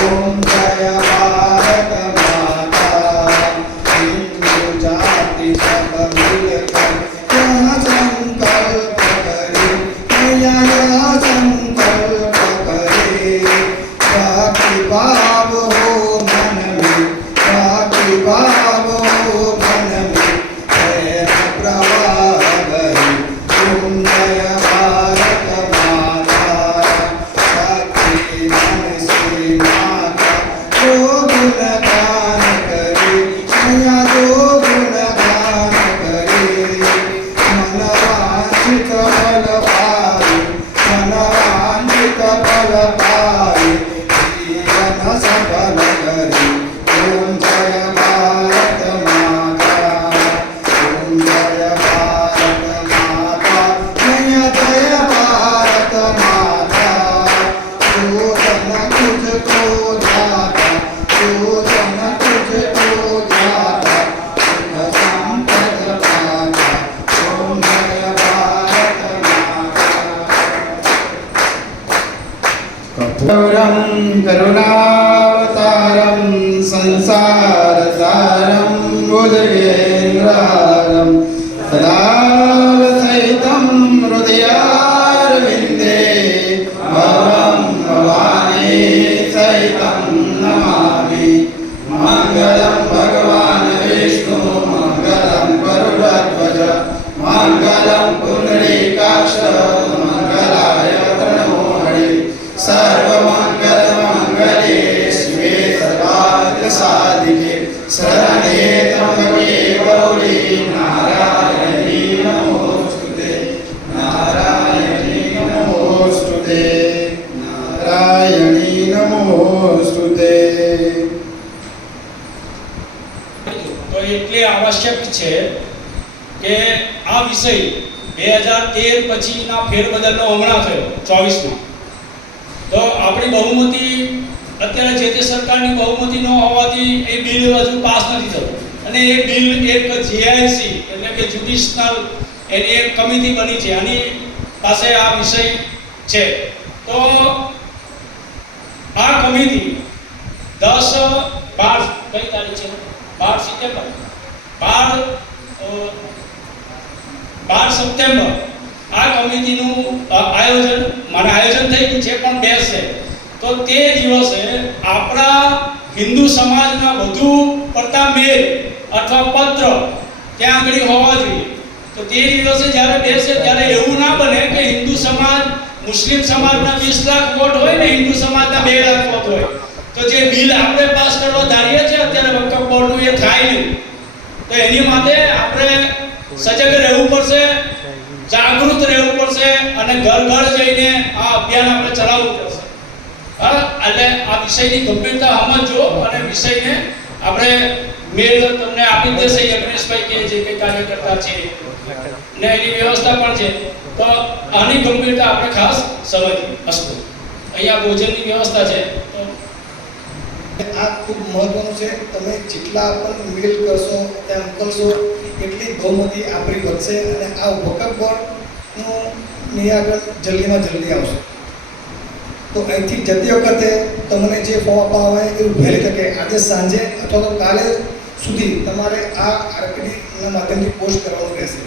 ओम जय भारत माता. हिंदू जाति सब मिलकर यह संकल्प करे, मैया यह संकल्प करे. भक्ति भाव हो मन में, भक्ति भाव हो मन में, प्रेम प्रवाह बहे. ओम जय भारत माता. शक्ति मन से माता जो गुणगान करे, मैया जो गुणगान करे. मनवांछित फल पाए, मनवांछित फल पाए, जीवन सफल करे. ओम जय भारत माता. ओम जय भारत माता, मैया जय भारत माता. योजन तुझको दाता, योजन तुझको दाता, सुख संपद पाता. ओम जय भारत माता. कपूरं करुणावतारं संसारसारं बुधगेन्द्रहारं सदा सहितं हृदयारविन्दे भवं भवानी सहितं नमामि. मङ्गलं भगवान् विष्णु, मङ्गलं गरुडध्वज, मङ्गलं पुण्डरीकाक्ष, मङ्गलाय तृणमोहरे. सर्वमङ्गलमङ्गले शिवे सर्वार्थसाधिके, शरण्ये त्र्यम्बके गौरी नारायणी नमोस्तुते, नारायणी नमोस्तुते, नारायणी नमोस्तुते. તો એટલે આવશ્યક છે કે આ વિષય 2013 પછીના ફેરબદલનો હમણાં થયો 24માં. તો આપણી બહુમતી અત્યારે જે તે સરકારની બહુમતી ન હોવાથી એ બિલ હજુ પાસ નથી થયું. અને એ બિલ એક જીઆઈસી એટલે કે જ્યુડિશનલ એની એક કમિટી બની છે, આની પાસે આ વિષય છે. તો આ કમિટી 10-12 કઈ તારીખ છે? 12 સપ્ટેમ્બર 12 તો 12 સપ્ટેમ્બર આ કમિટીનું આયોજન થઈ ગયું છે, પણ બેસશે તો તે દિવસે આપણા હિન્દુ સમાજના વધુ પડતા મેલ અથવા પત્ર ત્યાં આગળ હોવા જોઈએ. તો તે દિવસે જ્યારે બેસે ત્યારે એવું ના બને કે હિન્દુ સમાજ મુસ્લિમ સમાજના 20 લાખ વોટ હોય ને હિન્દુ સમાજના 2 લાખ વોટ હોય, તો જે બિલ આપણે પાસ કરવા ધારીએ છીએ અત્યારે વકફ બોર્ડનું એ થાય નહીં. તો એની માટે આપણે સજગ રહેવું પડશે, જાગૃત રહેવું પડશે અને ઘર ઘર જઈને આ અભિયાન આપણે ચલાવવું પડશે. એટલે આ વિષયની ગંભીરતા સમજો અને વિષયને આપણે મેલ તમને આપી દેશે યજ્ઞેશભાઈ કે જે કંઈ કાર્યકર્તા છે ને એની વ્યવસ્થા પણ છે. તો આની ગંભીરતા આપણે ખાસ સમજી અસ્તુ. અહીંયા ભોજનની વ્યવસ્થા છે તો આ ખૂબ મહત્વનું છે. તમે જેટલા પણ મેલ કરશો ત્યાં મોકલશો એટલી બહુમતી આપણી વધશે અને આ વકફ બોર્ડનું નિરાકરણ જલ્દીમાં જલ્દી આવશે. તો અહીંથી જતી વખતે તમને જે ફોર્મ આપવામાં આવે એવું વહેલી તકે આજે સાંજે અથવા તો કાલે સુધી તમારે આ આરપીડીના માધ્યમથી પોસ્ટ કરવાનું રહેશે.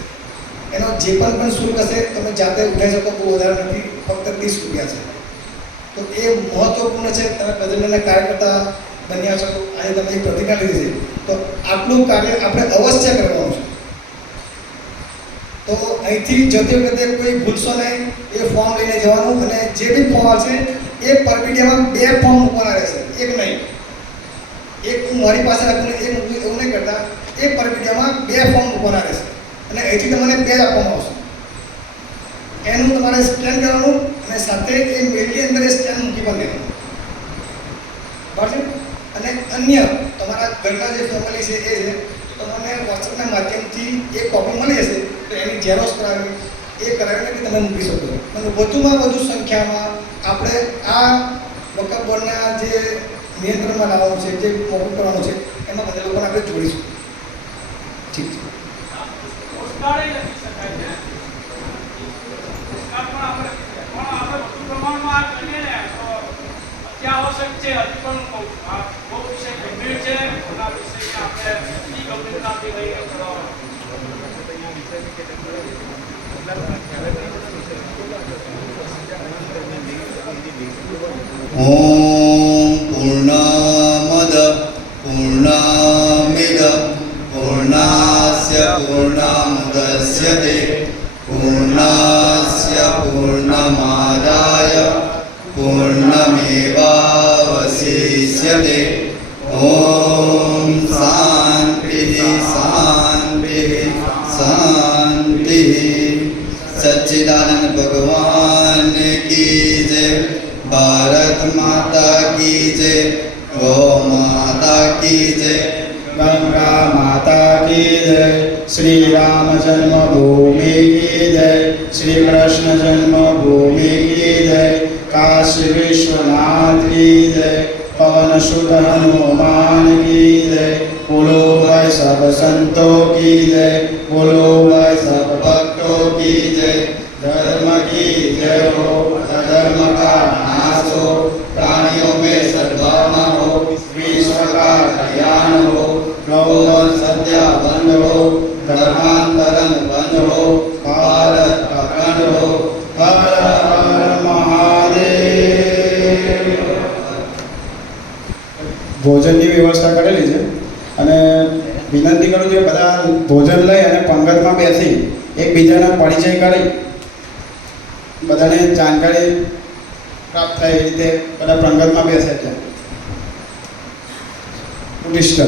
એનો જે પણ શુલ્ક હશે તમે જાતે ઉઠાઈ શકો, બહુ વધારે નથી, ફક્ત 30 રૂપિયા છે. તો એ મહત્વપૂર્ણ છે. તમે બજરંગના કાર્યકર્તા બન્યા છો, આજે તમે એક પ્રતિજ્ઞા લીધી છે, તો આટલું કાર્ય આપણે અવશ્ય કરવાનું છે. તો અહીંથી જતી વખતે કોઈ ભૂલશો નહીં, એ ફોર્મ લઈને જવાનું અને જે બી ફોર્મ આવશે એ પરબીડિયામાં 2 ફોર્મ મૂકવાના રહેશે, એક નહીં. એક હું મારી પાસે રાખું એ મૂકવું એવું નહીં કરતા, એ પરબીડિયામાં 2 ફોર્મ મૂકવાના રહેશે અને અહીંથી તમને 2 જ આપવામાં આવશે. એનું તમારે સ્કેન કરવાનું અને સાથે એ મેલની અંદર એ સ્કેન મૂકી પણ દેવાનું, બરાબર છે. અને અન્ય તમારા ઘરના જે ફેમિલી છે એ છે, તમને વોટ્સએપના માધ્યમથી એક કોપી મળી જશે, તો એની ઝેરોક્સ કરાવી એ કરાવીને બી તમે મૂકી શકો છો. અને વધુમાં વધુ સંખ્યામાં આપણે આ વકફ બોર્ડના જે નિયંત્રણમાં લાવવાનું છે, જે મોકૂફ કરવાનું છે, એમાં બધા લોકોને આપણે જોડીશું. ઠીક છે. આવશ્યક છે. હજી પણ આ બહુ વિષય ગંભીર છે. આ વિષયને આપણે ગંભીરતાથી લઈને ચલાવવાનો. ઓમ પૂર્ણમદ પૂર્ણમિદ પૂર્ણાસ્ય પૂર્ણમુદસ્યતે પૂર્ણસ્ય પૂર્ણમાદાય પૂર્ણમેવાવશિષ્યતે. ઓમ શાંતિ શાંતિ શાંતિ. સચ્ચિદાનંદ ભગવાન કી જય. ભારત માતા કી જય. ગૌ માતા કી જય. गंगा माता की जय. श्री राम जन्मभूमि की जय. श्री कृष्ण जन्मभूमि की जय. काशी विश्वनाथ की जय. पवन सुत हनुमान की जय. बोलो भाई सब संतों की जय. बोलो भाई सब भक्तों की जय. धर्म की जय हो, अधर्म का नाश हो, प्राणियों में सद्भावना हो, विश्व का कल्याण हो, गौ सत्या बंद हो, धर्मांतरण बंद हो, भारत अखंड हो. हर हर महादेव. ભોજનની વ્યવસ્થા કરેલી છે અને વિનંતી કરું છું કે બધા ભોજન લઈ અને પંગતમાં બેસી એકબીજાનો પરિચય કરી બધાને જાણકારી પ્રાપ્ત થાય એ રીતે બધા પંગતમાં બેસે છે. ઉદ્દિષ્ટ